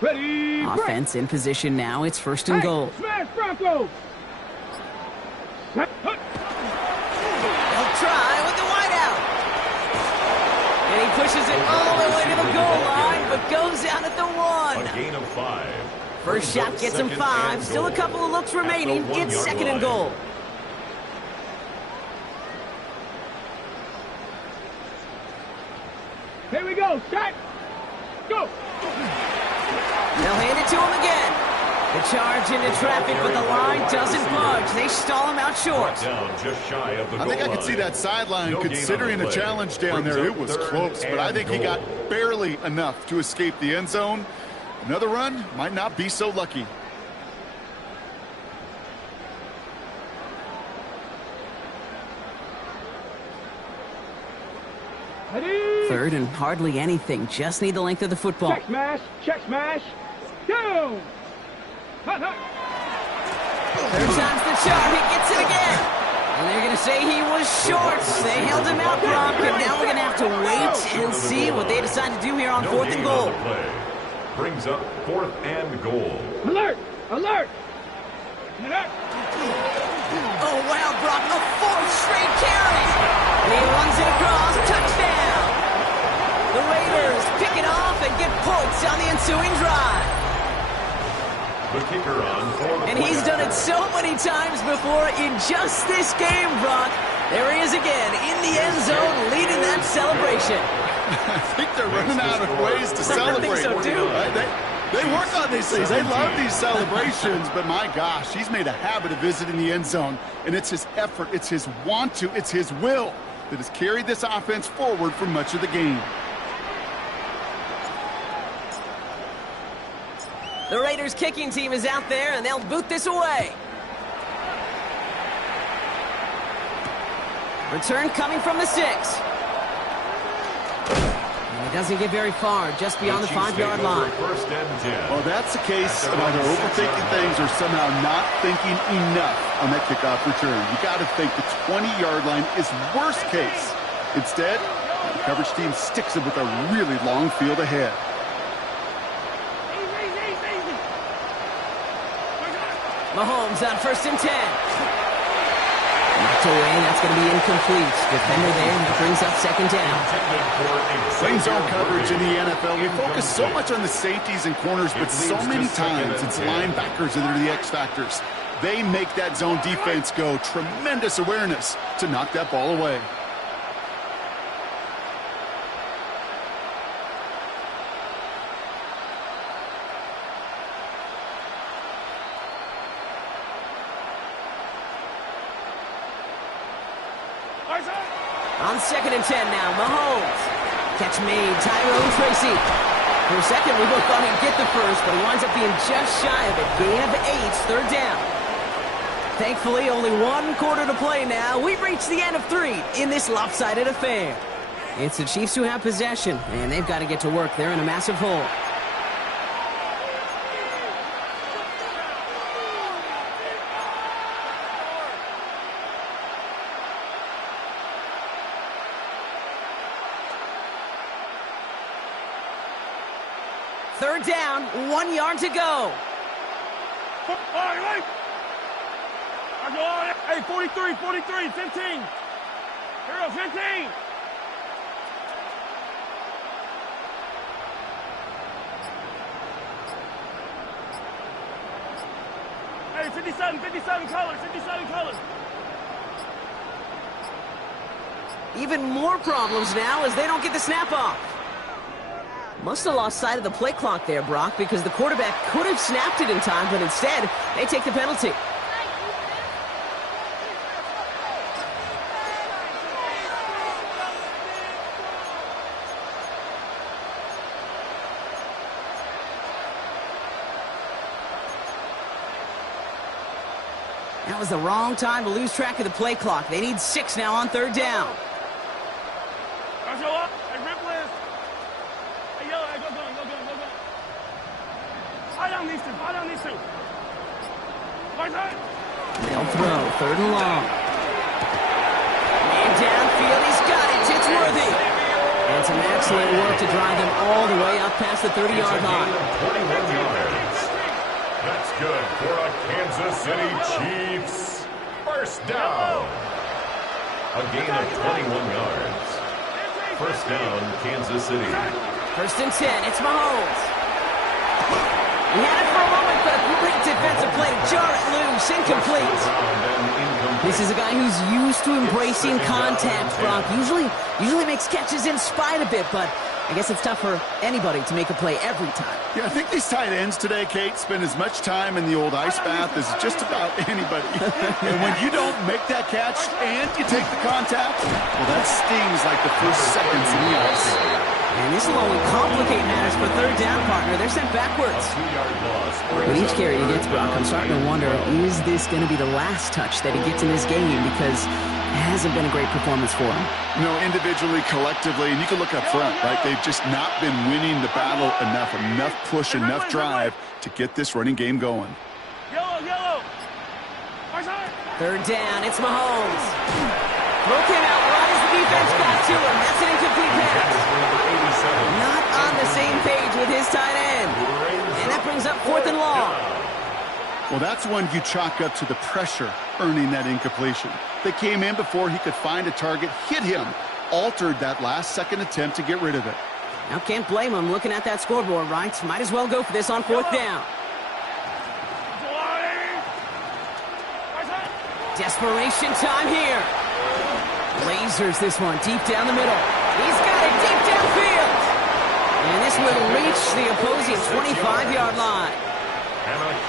Ready, Offense in position now. It's first and goal. Smash Broncos! They'll try with the wideout. And he pushes it all the way to the goal line, but goes out at the 1. A gain of 5. First shot gets him 5. Still a couple of looks remaining. It's second and goal. Here we go, set, go! They'll hand it to him again. The charge into traffic, but the line doesn't budge. They stall him out short. Down just shy of the I think I could see that sideline considering the challenge down there. It was close, but I think he got barely enough to escape the end zone. Another run might not be so lucky. Ready? Third and hardly anything. Just need the length of the football. Check smash, go! Hut, hut. Third time's the charm. He gets it again. And they're going to say he was short. They held him out, Brock, and now we're going to have to wait and see what they decide to do here on fourth and goal. Brings up 4th and goal. Alert! Alert! Alert! Oh, wow, Brock, a 4th straight carry. And he runs it across. Touchdown. The Raiders pick it off and get points on the ensuing drive. The kicker on for the And he's done it so many times before in just this game, Brock. There he is again in the end zone leading that celebration. I think they're running out of ways to celebrate. I think so, too. They work on these things. They love these celebrations, but my gosh, he's made a habit of visiting the end zone, and it's his effort, it's his want to, it's his will that has carried this offense forward for much of the game. The Raiders kicking team is out there, and they'll boot this away. Return coming from the 6. And it doesn't get very far, just beyond the 5-yard line. First and 10. Well, that's the case of either overthinking things or somehow not thinking enough on that kickoff return. You got to think the 20-yard line is worst case. Instead, the coverage team sticks it with a really long field ahead. Mahomes on first and 10. Knocked away, that's going to be incomplete. Defender there, that brings up second down. Playing zone coverage in the NFL, we focus so much on the safeties and corners, but so many times it's linebackers that are the X factors. They make that zone defense go. Tremendous awareness to knock that ball away. On second and 10 now, Mahomes. Catch made, Tyrone Tracy. For a second, we both thought he'd get the first, but he winds up being just shy of it. Gain of 8, third down. Thankfully, only 1 quarter to play now. We've reached the end of 3 in this lopsided affair. It's the Chiefs who have possession, and they've got to get to work. They're in a massive hole. Third down, 1 yard to go. Hey, 43, 15. Here we go, 15. Hey, 57 colors. Even more problems now as they don't get the snap off. Must have lost sight of the play clock there, Brock, because the quarterback could have snapped it in time, but instead, they take the penalty. That was the wrong time to lose track of the play clock. They need 6 now on 3rd down. They'll throw 3rd and long. Man downfield, he's got it. It's worthy. And some excellent work to drive them all the way up past the 30-yard line. 21 yards. That's good for a Kansas City Chiefs. First down. A gain of 21 yards. First down, Kansas City. 1st and 10. It's Mahomes. He had it for a moment, but a great defensive play to jar it loose. Incomplete. This is a guy who's used to embracing contact, Brock. Usually makes catches in spite of it, but I guess it's tough for anybody to make a play every time. Yeah, I think these tight ends today, Kate, spend as much time in the old ice bath as just about anybody. And when you don't make that catch and you take the contact, well, that stings like the first seconds in the ice. And this will only complicate matters for 3rd down, partner. They're sent backwards. With each carry he gets, Brock, I'm starting to wonder, is this going to be the last touch that he gets in this game? Because it hasn't been a great performance for him. No, individually, collectively, and you can look up front, right? They've just not been winning the battle enough push, enough drive to get this running game going. 3rd down, it's Mahomes. Broke him out right as the defense got to him. That's an incomplete pass. Not on the same page with his tight end. And that brings up 4th and long. Well, that's one you chalk up to the pressure earning that incompletion. They came in before he could find a target, hit him, altered that last-second attempt to get rid of it. Now, can't blame him looking at that scoreboard, right? Might as well go for this on 4th down. Desperation time here. Lasers this one deep down the middle. He's got it deep downfield. And this will reach the opposing 25-yard line.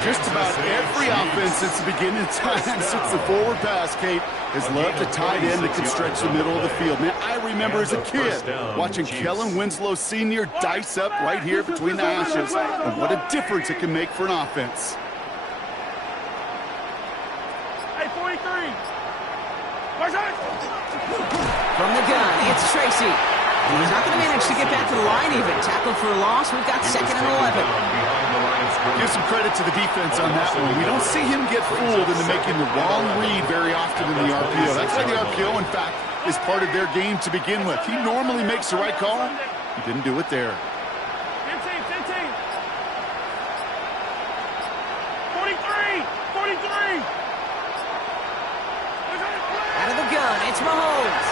Just about every offense since the beginning of time, since the forward pass, Kate, has loved a tight end that can stretch the middle of the field. Man, I remember as a kid watching Kellen Winslow Sr. dice up right here between the hashes. And what a difference it can make for an offense. Hey, 43. From the gun, it's Tracy. And he's not going to manage to get back to the line even. Tackled for a loss. We've got 2nd and 11. Give some credit to the defense on that one. We don't see him get fooled into making the wrong read very often in the RPO. That's why the RPO, in fact, is part of their game to begin with. He normally makes the right call. He didn't do it there. 15. 43. Out of the gun, it's Mahomes.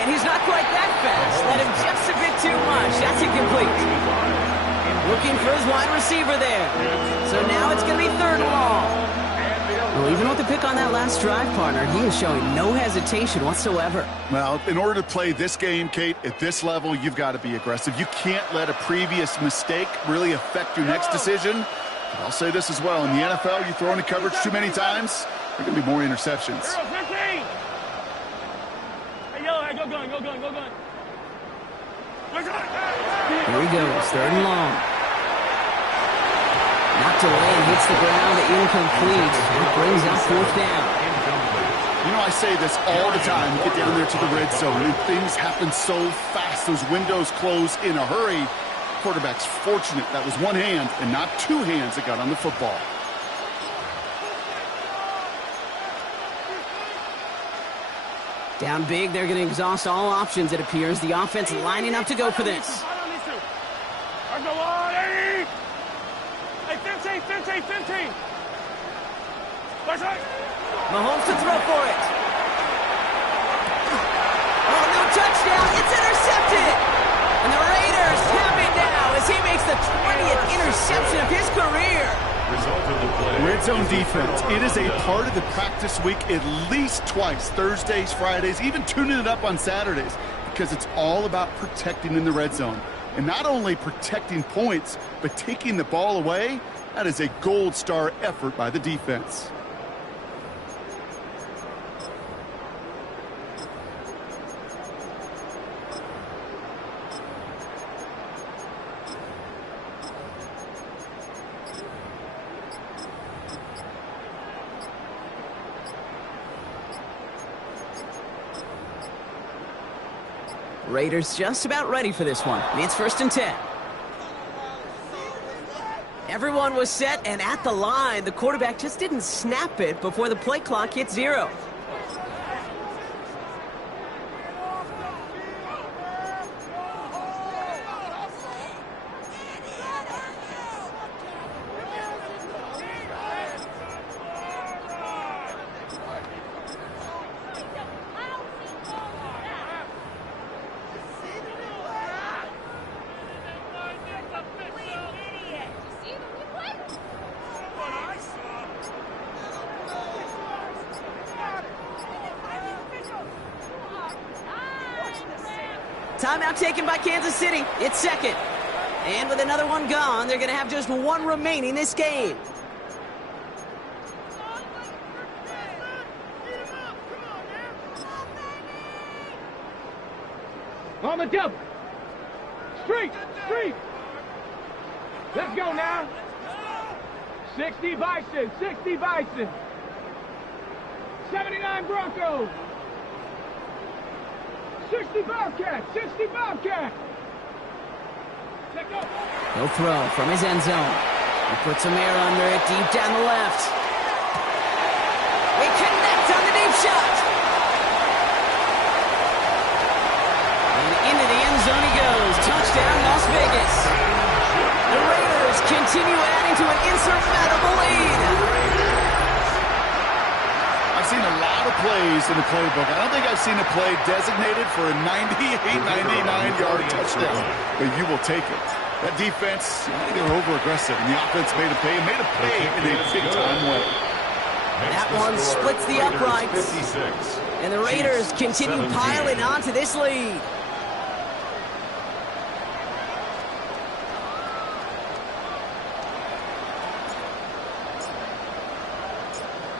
And he's not quite that fast. Let him just a bit too much. That's incomplete. Looking for his wide receiver there. So now it's going to be 3rd and long. Well, even with the pick on that last drive, partner, he is showing no hesitation whatsoever. Well, in order to play this game, Kate, at this level, you've got to be aggressive. You can't let a previous mistake really affect your next decision. But I'll say this as well. In the NFL, you throw into coverage too many times, there are going to be more interceptions. Hey, yellow, go gun. Here he goes, 3rd and long. Knocked away and hits the ground, incomplete. That brings up 4th down. You know, I say this all the time. You get down there to the red zone, and things happen so fast. Those windows close in a hurry. Quarterback's fortunate that was one hand and not 2 hands that got on the football. Down big, they're going to exhaust all options, it appears. The offense lining up to go for this. Hey, 15. Mahomes to throw for it. Oh, no touchdown. It's intercepted. And the Raiders have it now as he makes the 20th interception of his career. Red zone defense. It is a part of the practice week at least twice. Thursdays, Fridays, even tuning it up on Saturdays. Because it's all about protecting in the red zone. And not only protecting points, but taking the ball away. That is a gold star effort by the defense. Raiders just about ready for this one. It's 1st and 10. Everyone was set and at the line. The quarterback just didn't snap it before the play clock hit 0. Timeout taken by Kansas City. It's 2nd. And with another one gone, they're going to have just one remaining this game. On the double. Street. Let's go now. 60 Bison. 79 Broncos. 60 Bobcats. Let go. He'll throw from his end zone. He puts some air under it deep down the left. They connect on the deep shot. And into the end zone he goes. Touchdown, Las Vegas. The Raiders continue adding to an insurmountable lead. I've seen a lot of plays in the playbook. I don't think I've seen a play designated for a 99-yard touchdown, but you will take it. That defense, they were over-aggressive, and the offense made a pay in a big-time way. That one splits the uprights. And the Raiders continue piling onto this lead.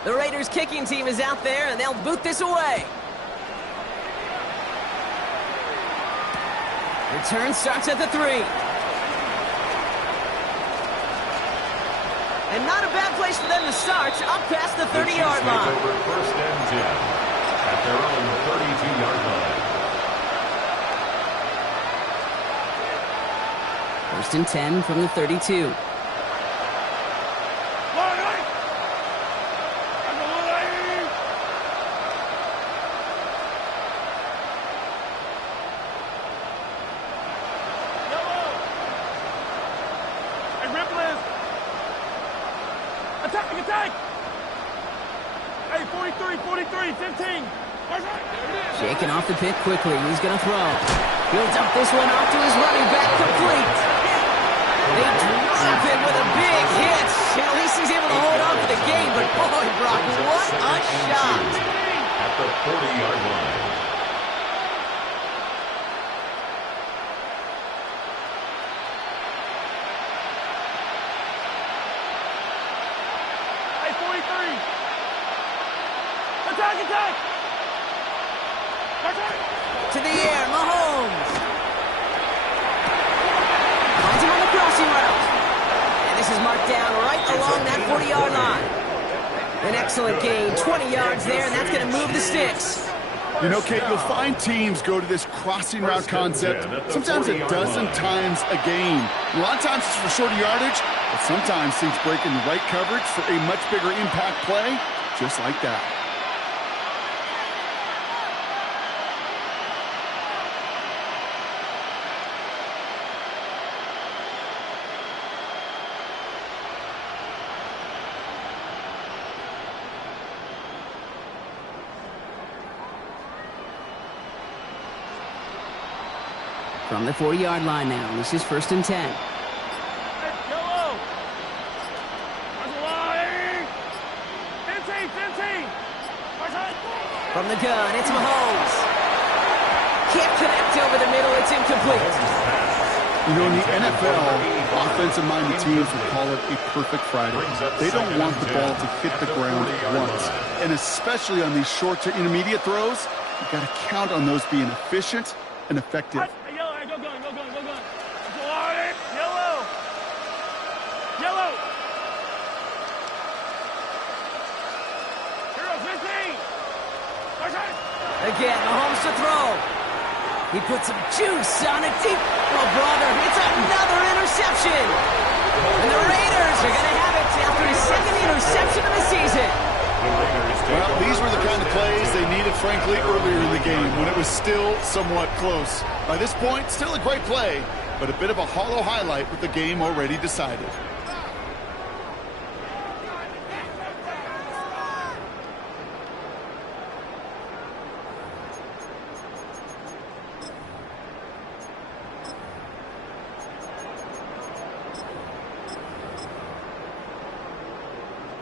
The Raiders kicking team is out there, and they'll boot this away. Return starts at the 3. And not a bad place for them to start, up past the 30-yard line. Over 1st and 10 at their own 32-yard line. 1st and 10 from the 32. Attack! Hey, 43, 15. Shaking off the pit quickly. He's going to throw. He'll dump this one off to his running back, complete. They drop it with a big hit. At least he's able to hold on for the game, but boy, Brock, what a shot. At the 40-yard line. Attack! To the air, Mahomes. Finds him on the crossing route. And this is marked down right along that 40-yard line. An excellent gain, 20 yards there, and that's going to move the sticks. You know, Kate, you'll find teams go to this crossing route concept sometimes a dozen times a game. A lot of times it's for shorter yardage, but sometimes teams break in the right coverage for a much bigger impact play, just like that. From the 40-yard line now, this is 1st and 10. From the gun, it's Mahomes. Can't connect over the middle, it's incomplete. You know, in the NFL, offensive-minded teams will call it a perfect Friday. They don't want the ball to hit the ground once. And especially on these short to intermediate throws, you've got to count on those being efficient and effective. Yellow! Again, Mahomes to throw. He put some juice on a deep... Oh, brother, it's another interception. And the Raiders are going to have it after his second interception of the season. Well, these were the kind of plays they needed, frankly, earlier in the game when it was still somewhat close. By this point, still a great play, but a bit of a hollow highlight with the game already decided.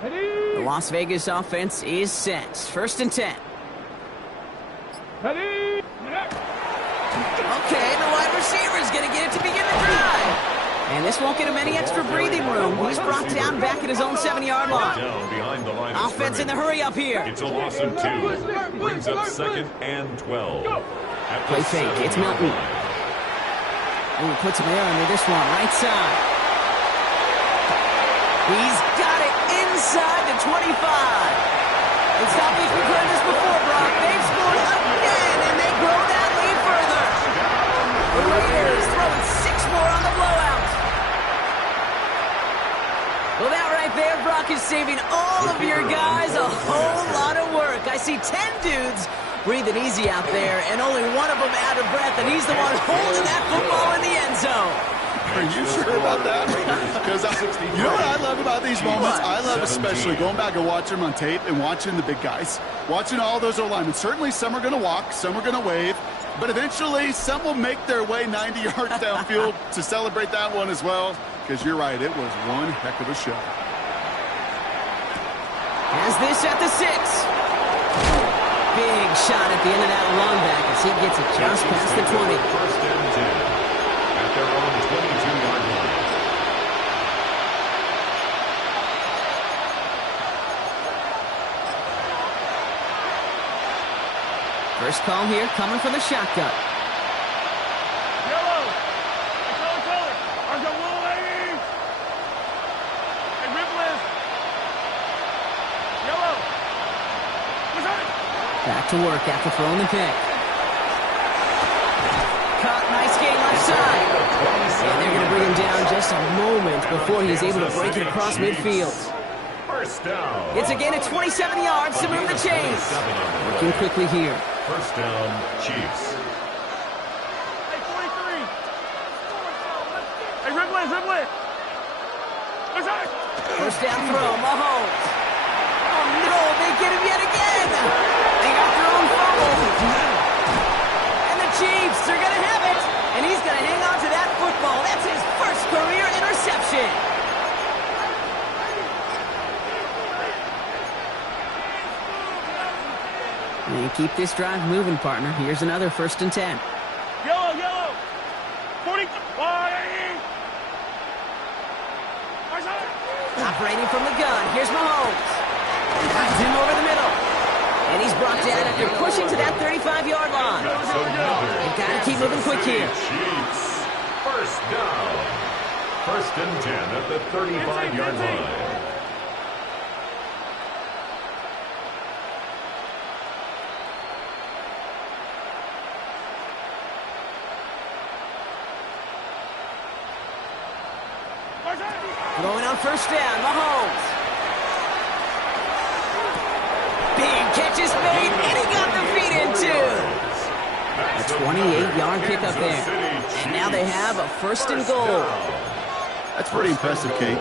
The Las Vegas offense is set. 1st and 10. Ready? Okay, the wide receiver's going to get it to begin the drive. And this won't get him any extra breathing room. He's brought down back at his own 7-yard line. Down behind the line of Offense in the hurry up here. It's a loss of 2. Brings up 2nd and 12. Play fake. It's Milton. Ooh, puts him there under this one. Right side. He's got it inside the 25. It's not like we've heard this before, Brock. They've scored again, and they grow that lead further. The Raiders throwing 6 more on the blowout. Well, that right there, Brock, is saving all of your guys a whole lot of work. I see 10 dudes breathing easy out there, and only one of them out of breath, and he's the one holding that football in the end zone. Are you sure about that? Because you know what I love about these moments? I love especially going back and watching them on tape and watching the big guys. Watching all those O-linemen. Certainly some are going to walk, some are going to wave, but eventually some will make their way 90 yards downfield to celebrate that one as well. Because you're right, it was one heck of a show. Has this at the 6. Big shot at the end of that run back as he gets it just past the 20. 1st and 10. At their own 22-yard line. First call here coming from the shotgun. Yellow. Color. Ours got little ladies. Hey, Ripley's. Yellow. What's that? Back to work after throwing the pick. Caught, nice game left side. And they're going to bring him down just a moment before he's able to break it across midfield. 1st down. It's a gain of 27 yards to move the chains. Working quickly here. 1st down, Chiefs. Hey, 43. Hey, Ripley. What's that? First down throw, Mahomes. Oh no, they get him yet again. They got their own fumble. And the Chiefs are going to have it. And he's going to hang on to that football. That's his first career interception. And keep this drive moving, partner. Here's another 1st and 10. Yellow. 40. Operating from the gun. Here's Mahomes. Drives him over the middle. And he's brought down after pushing to that 35-yard line. They've got to keep moving quick here. Chiefs. 1st down. 1st and 10 at the 35-yard line. Going on 1st down, Mahomes. Big catch is made, and he got the feet in too. A 28-yard pickup there. And now they have a 1st and goal. That's pretty impressive, Kate.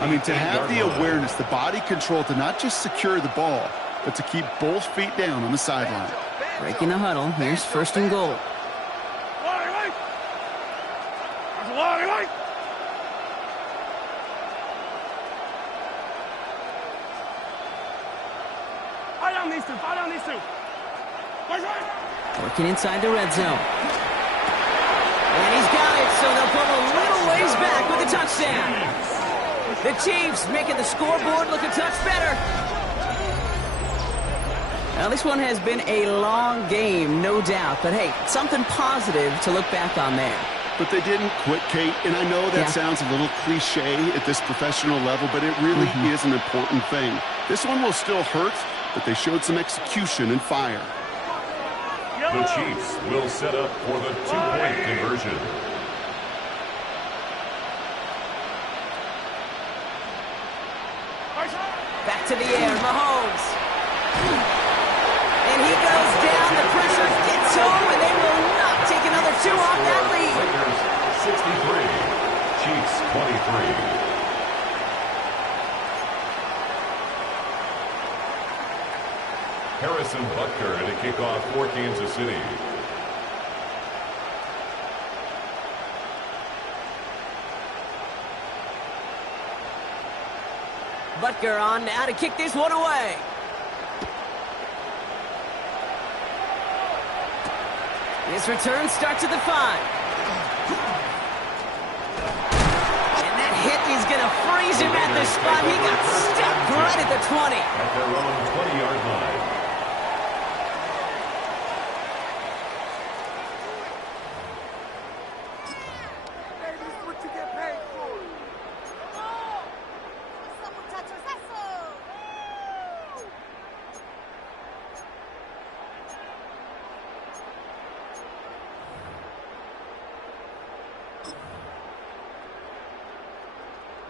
I mean, to have the awareness, the body control to not just secure the ball, but to keep both feet down on the sideline. Breaking the huddle. Here's 1st and goal. Fall down these two. Working inside the red zone. And he's got it, so they'll pull a little ways back with a touchdown. The Chiefs making the scoreboard look a touch better. Now, this one has been a long game, no doubt. But, hey, something positive to look back on there. But they didn't quit, Kate, and I know that sounds a little cliche at this professional level, but it really is an important thing. This one will still hurt, but they showed some execution and fire. The Chiefs will set up for the two-point conversion. Back to the air, Mahomes. And he goes down. The pressure gets home, and they will not take another two off that lead. Raiders 63, Chiefs 23. Harrison Butker to kick off for Kansas City. Butker on now to kick this one away. His return starts at the 5. And that hit is going to freeze him at the spot. He got stuck right at the 20. At their own 20-yard line.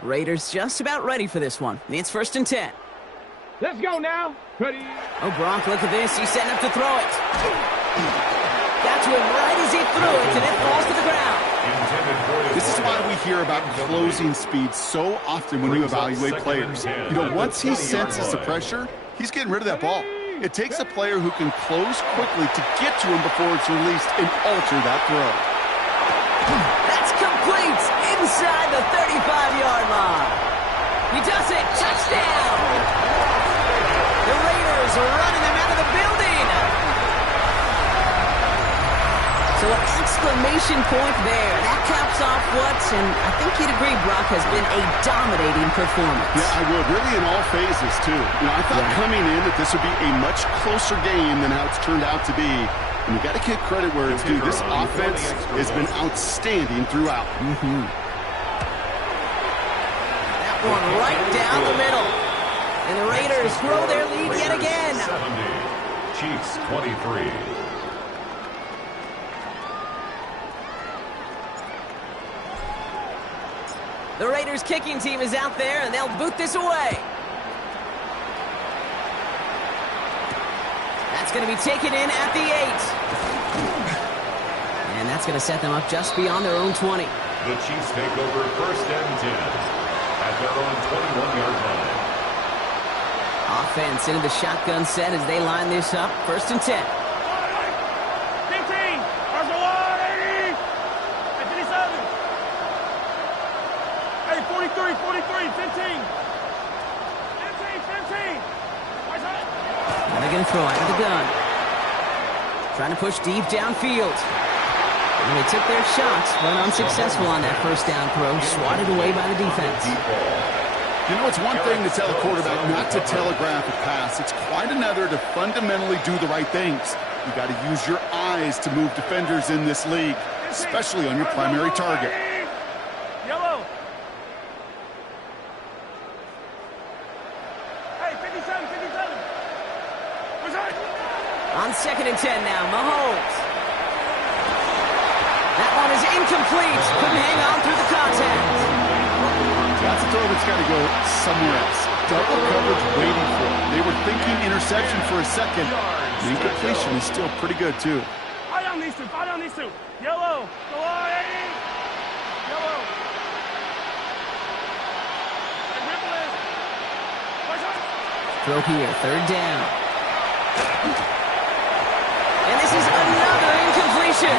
Raiders just about ready for this one. It's 1st and 10. Let's go now. Ready. Oh, Gronk, look at this. He's setting up to throw it. Got to him right as he threw it, and it falls to the ground. This is why we hear about closing speed so often when you evaluate players. You know, once he senses the pressure, he's getting rid of that ball. It takes a player who can close quickly to get to him before it's released and alter that throw. That's complete inside the 35-yard line. He does it. Touchdown. The Raiders are running them out of the building. So an exclamation point there. That caps off what, and I think you'd agree, Brock, has been a dominating performance. Yeah, I would. Really in all phases, too. You know, I thought coming in that this would be a much closer game than how it's turned out to be. And you got to give credit where it's due. This offense has been outstanding throughout. That one right down the middle. And the Raiders grow their lead yet again. 70, Chiefs 23. The Raiders kicking team is out there, and they'll boot this away. That's going to be taken in at the 8. And that's going to set them up just beyond their own 20. The Chiefs take over 1st and 10 at their own 21-yard line. Offense into the shotgun set as they line this up. 1st and 10. 15. First and 1, 80. Hey, 57. Hey, 43, 43, 15. 15. Now they're going to throw out of the gun. Trying to push deep downfield. And they took their shots, but unsuccessful on that 1st down throw. Swatted away by the defense. You know, it's one thing to tell a quarterback not to telegraph a pass. It's quite another to fundamentally do the right things. You got to use your eyes to move defenders in this league, especially on your primary target. Yellow. Hey, 57. On 2nd and 10 now, Mahomes. That one is incomplete. Couldn't hang on through the contact. That's a throw that's got to go somewhere else. Double coverage waiting for it. They were thinking interception for a second. The incompletion is still pretty good, too. Fight on these two. Yellow. Go on, 80. Yellow. Hey, dribble is. Throw here, 3rd down. And this is another incompletion.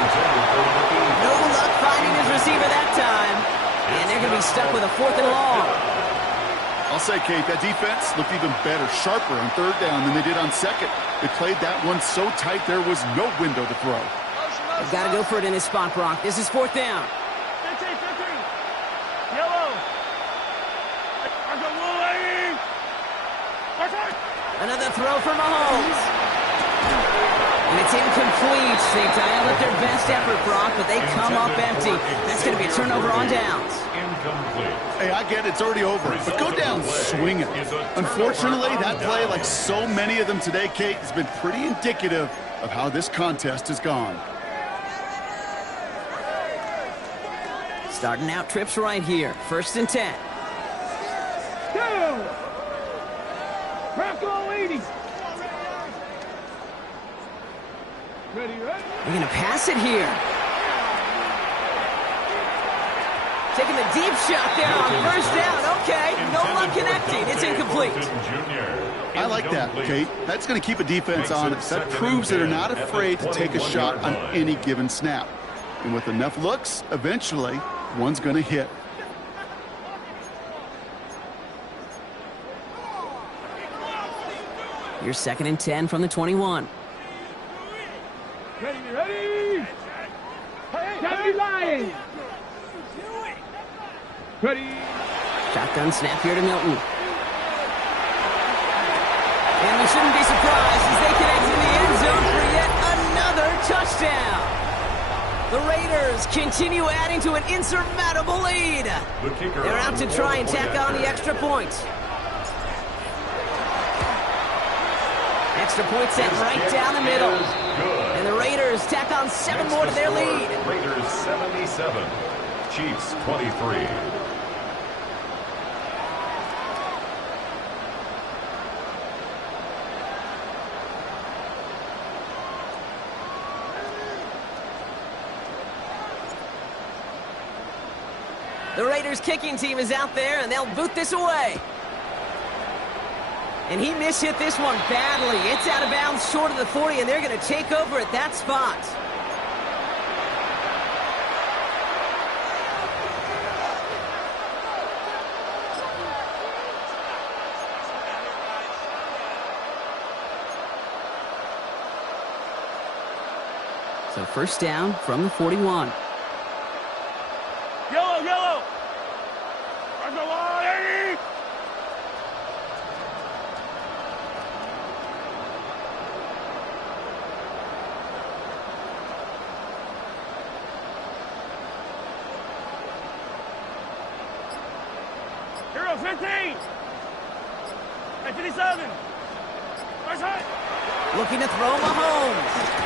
No luck finding his receiver that time. And they're going to be stuck with a 4th and long. I'll say, Kate, that defense looked even better, sharper on 3rd down than they did on 2nd. They played that one so tight there was no window to throw. They've got to go for it in his spot, Brock. This is 4th down. 15. Yellow. Another throw for Mahomes. And it's incomplete. They dialed up their best effort, Brock, but they come up empty. That's going to be a turnover on downs. incomplete. Hey, I get it. It's already over. But go down swinging. Unfortunately, that play, like so many of them today, Kate, has been pretty indicative of how this contest has gone. Starting out trips right here. 1st and 10. Go! Bronco 80. Ready, ready? They're going to pass it here. Taking the deep shot there on 1st down. Okay, no luck connecting. It's incomplete. I like that, Kate. That's going to keep a defense honest. That proves that they're not afraid to take a shot on any given snap. And with enough looks, eventually, one's going to hit. Your 2nd and 10 from the 21. Ready, ready? Hey, lying. Ready? Shotgun snap here to Milton. And we shouldn't be surprised as they connect in the end zone for yet another touchdown. The Raiders continue adding to an insurmountable lead. They're out to try and tack on the extra points. Extra point set right down the middle. And the Raiders tack on 7 more to their lead. Raiders 77, Chiefs 23. The Raiders kicking team is out there, and they'll boot this away. And he mishit this one badly. It's out of bounds short of the 40, and they're going to take over at that spot. So 1st down from the 41. Yellow, yellow. Bronco 80. Hero 15. At 57. First hit. Looking to throw Mahomes.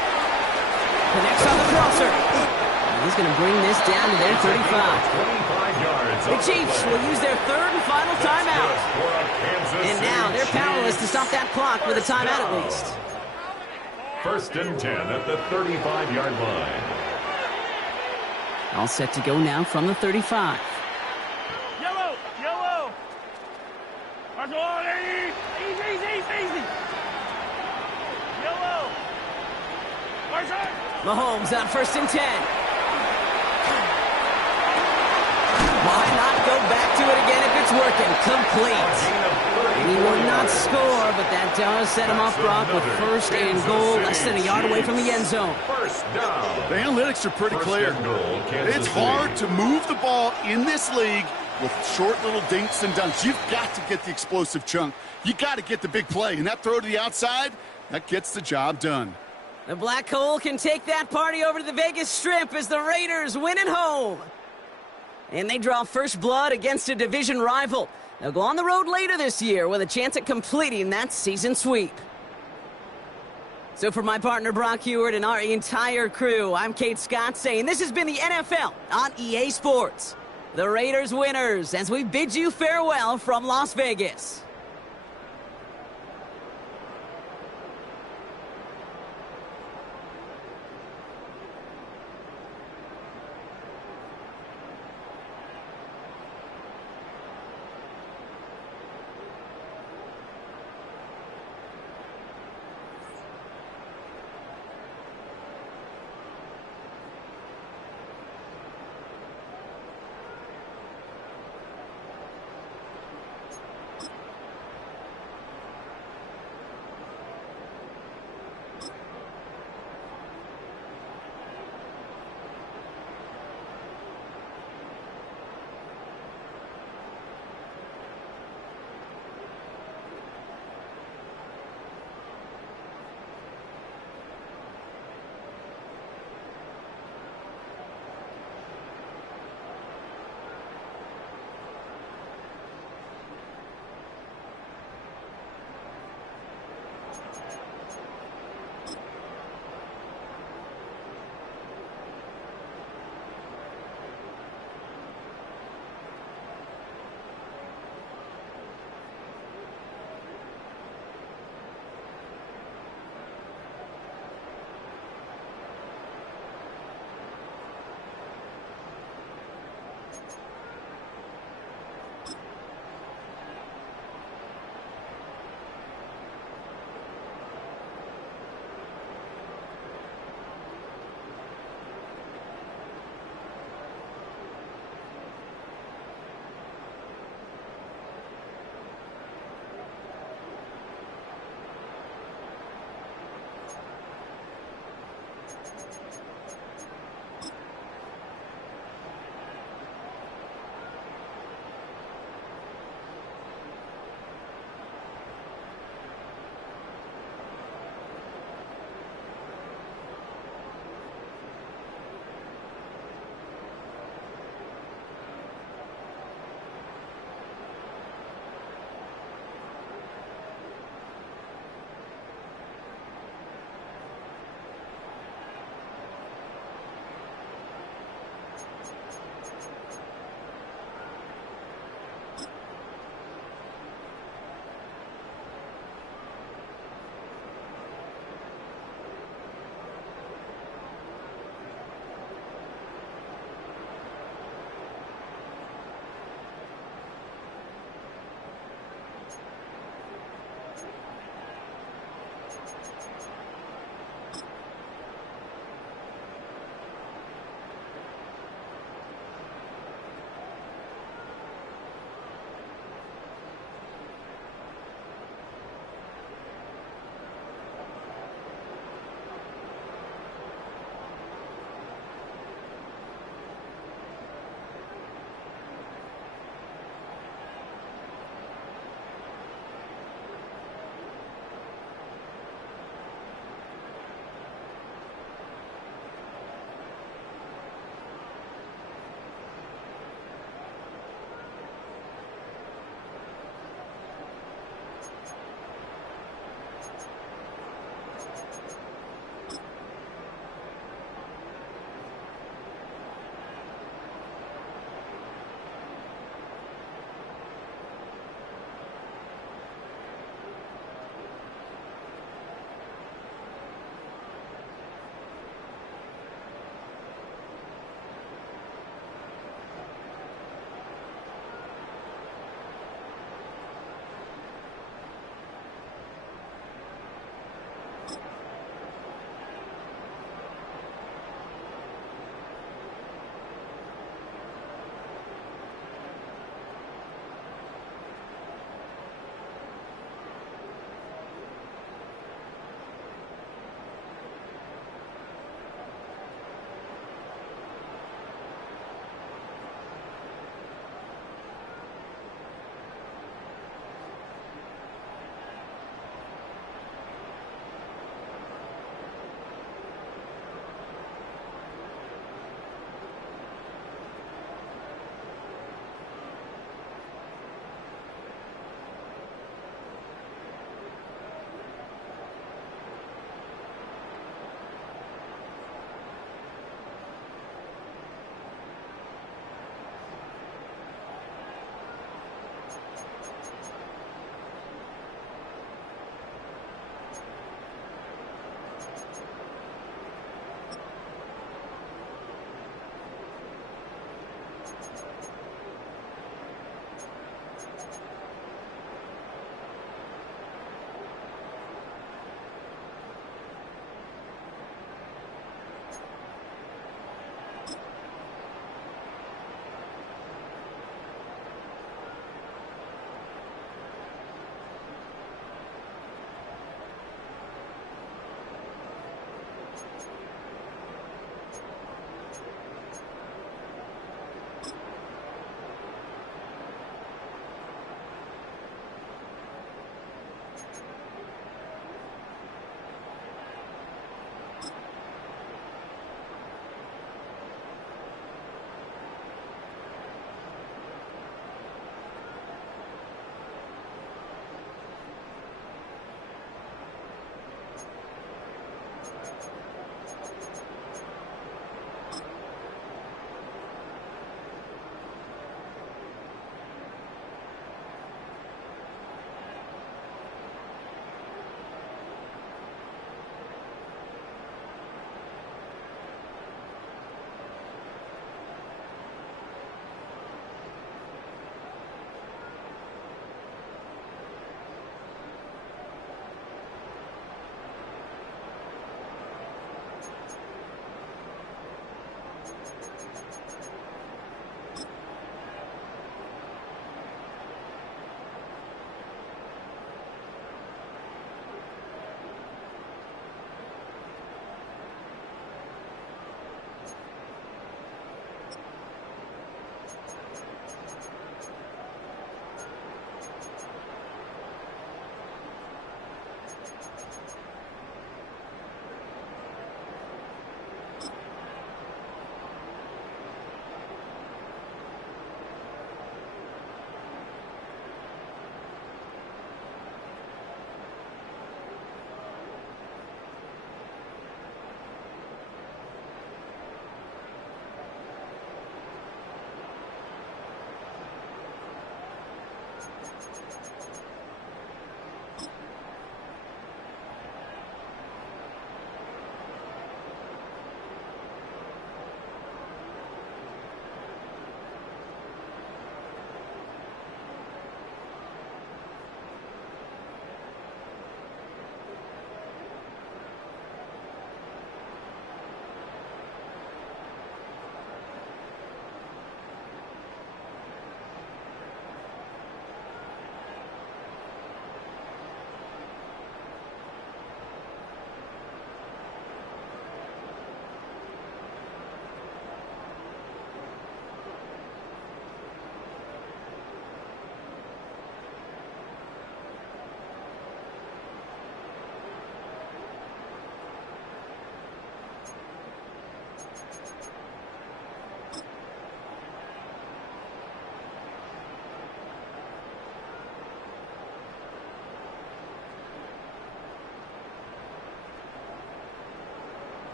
Connects on the crosser. And he's going to bring this down to their 35. 25 yards. The Chiefs will use their 3rd and final timeout. And now they're powerless to stop that clock with a timeout at least. 1st and 10 at the 35-yard line. All set to go now from the 35. Yellow, yellow. Bronco 80. Easy, easy, easy. Yellow. First hit. Mahomes on 1st and 10. Why not go back to it again if it's working? Complete. And he will not score, but that does set him off, Brock, with 1st and goal, less than a yard away from the end zone. 1st down. The analytics are pretty clear. It's hard to move the ball in this league with short little dinks and dunks. You've got to get the explosive chunk. You got to get the big play. And that throw to the outside, that gets the job done. The Black Hole can take that party over to the Vegas Strip as the Raiders win at home. And they draw first blood against a division rival. They'll go on the road later this year with a chance at completing that season sweep. So for my partner Brock Heward and our entire crew, I'm Kate Scott saying this has been the NFL on EA Sports. The Raiders winners as we bid you farewell from Las Vegas.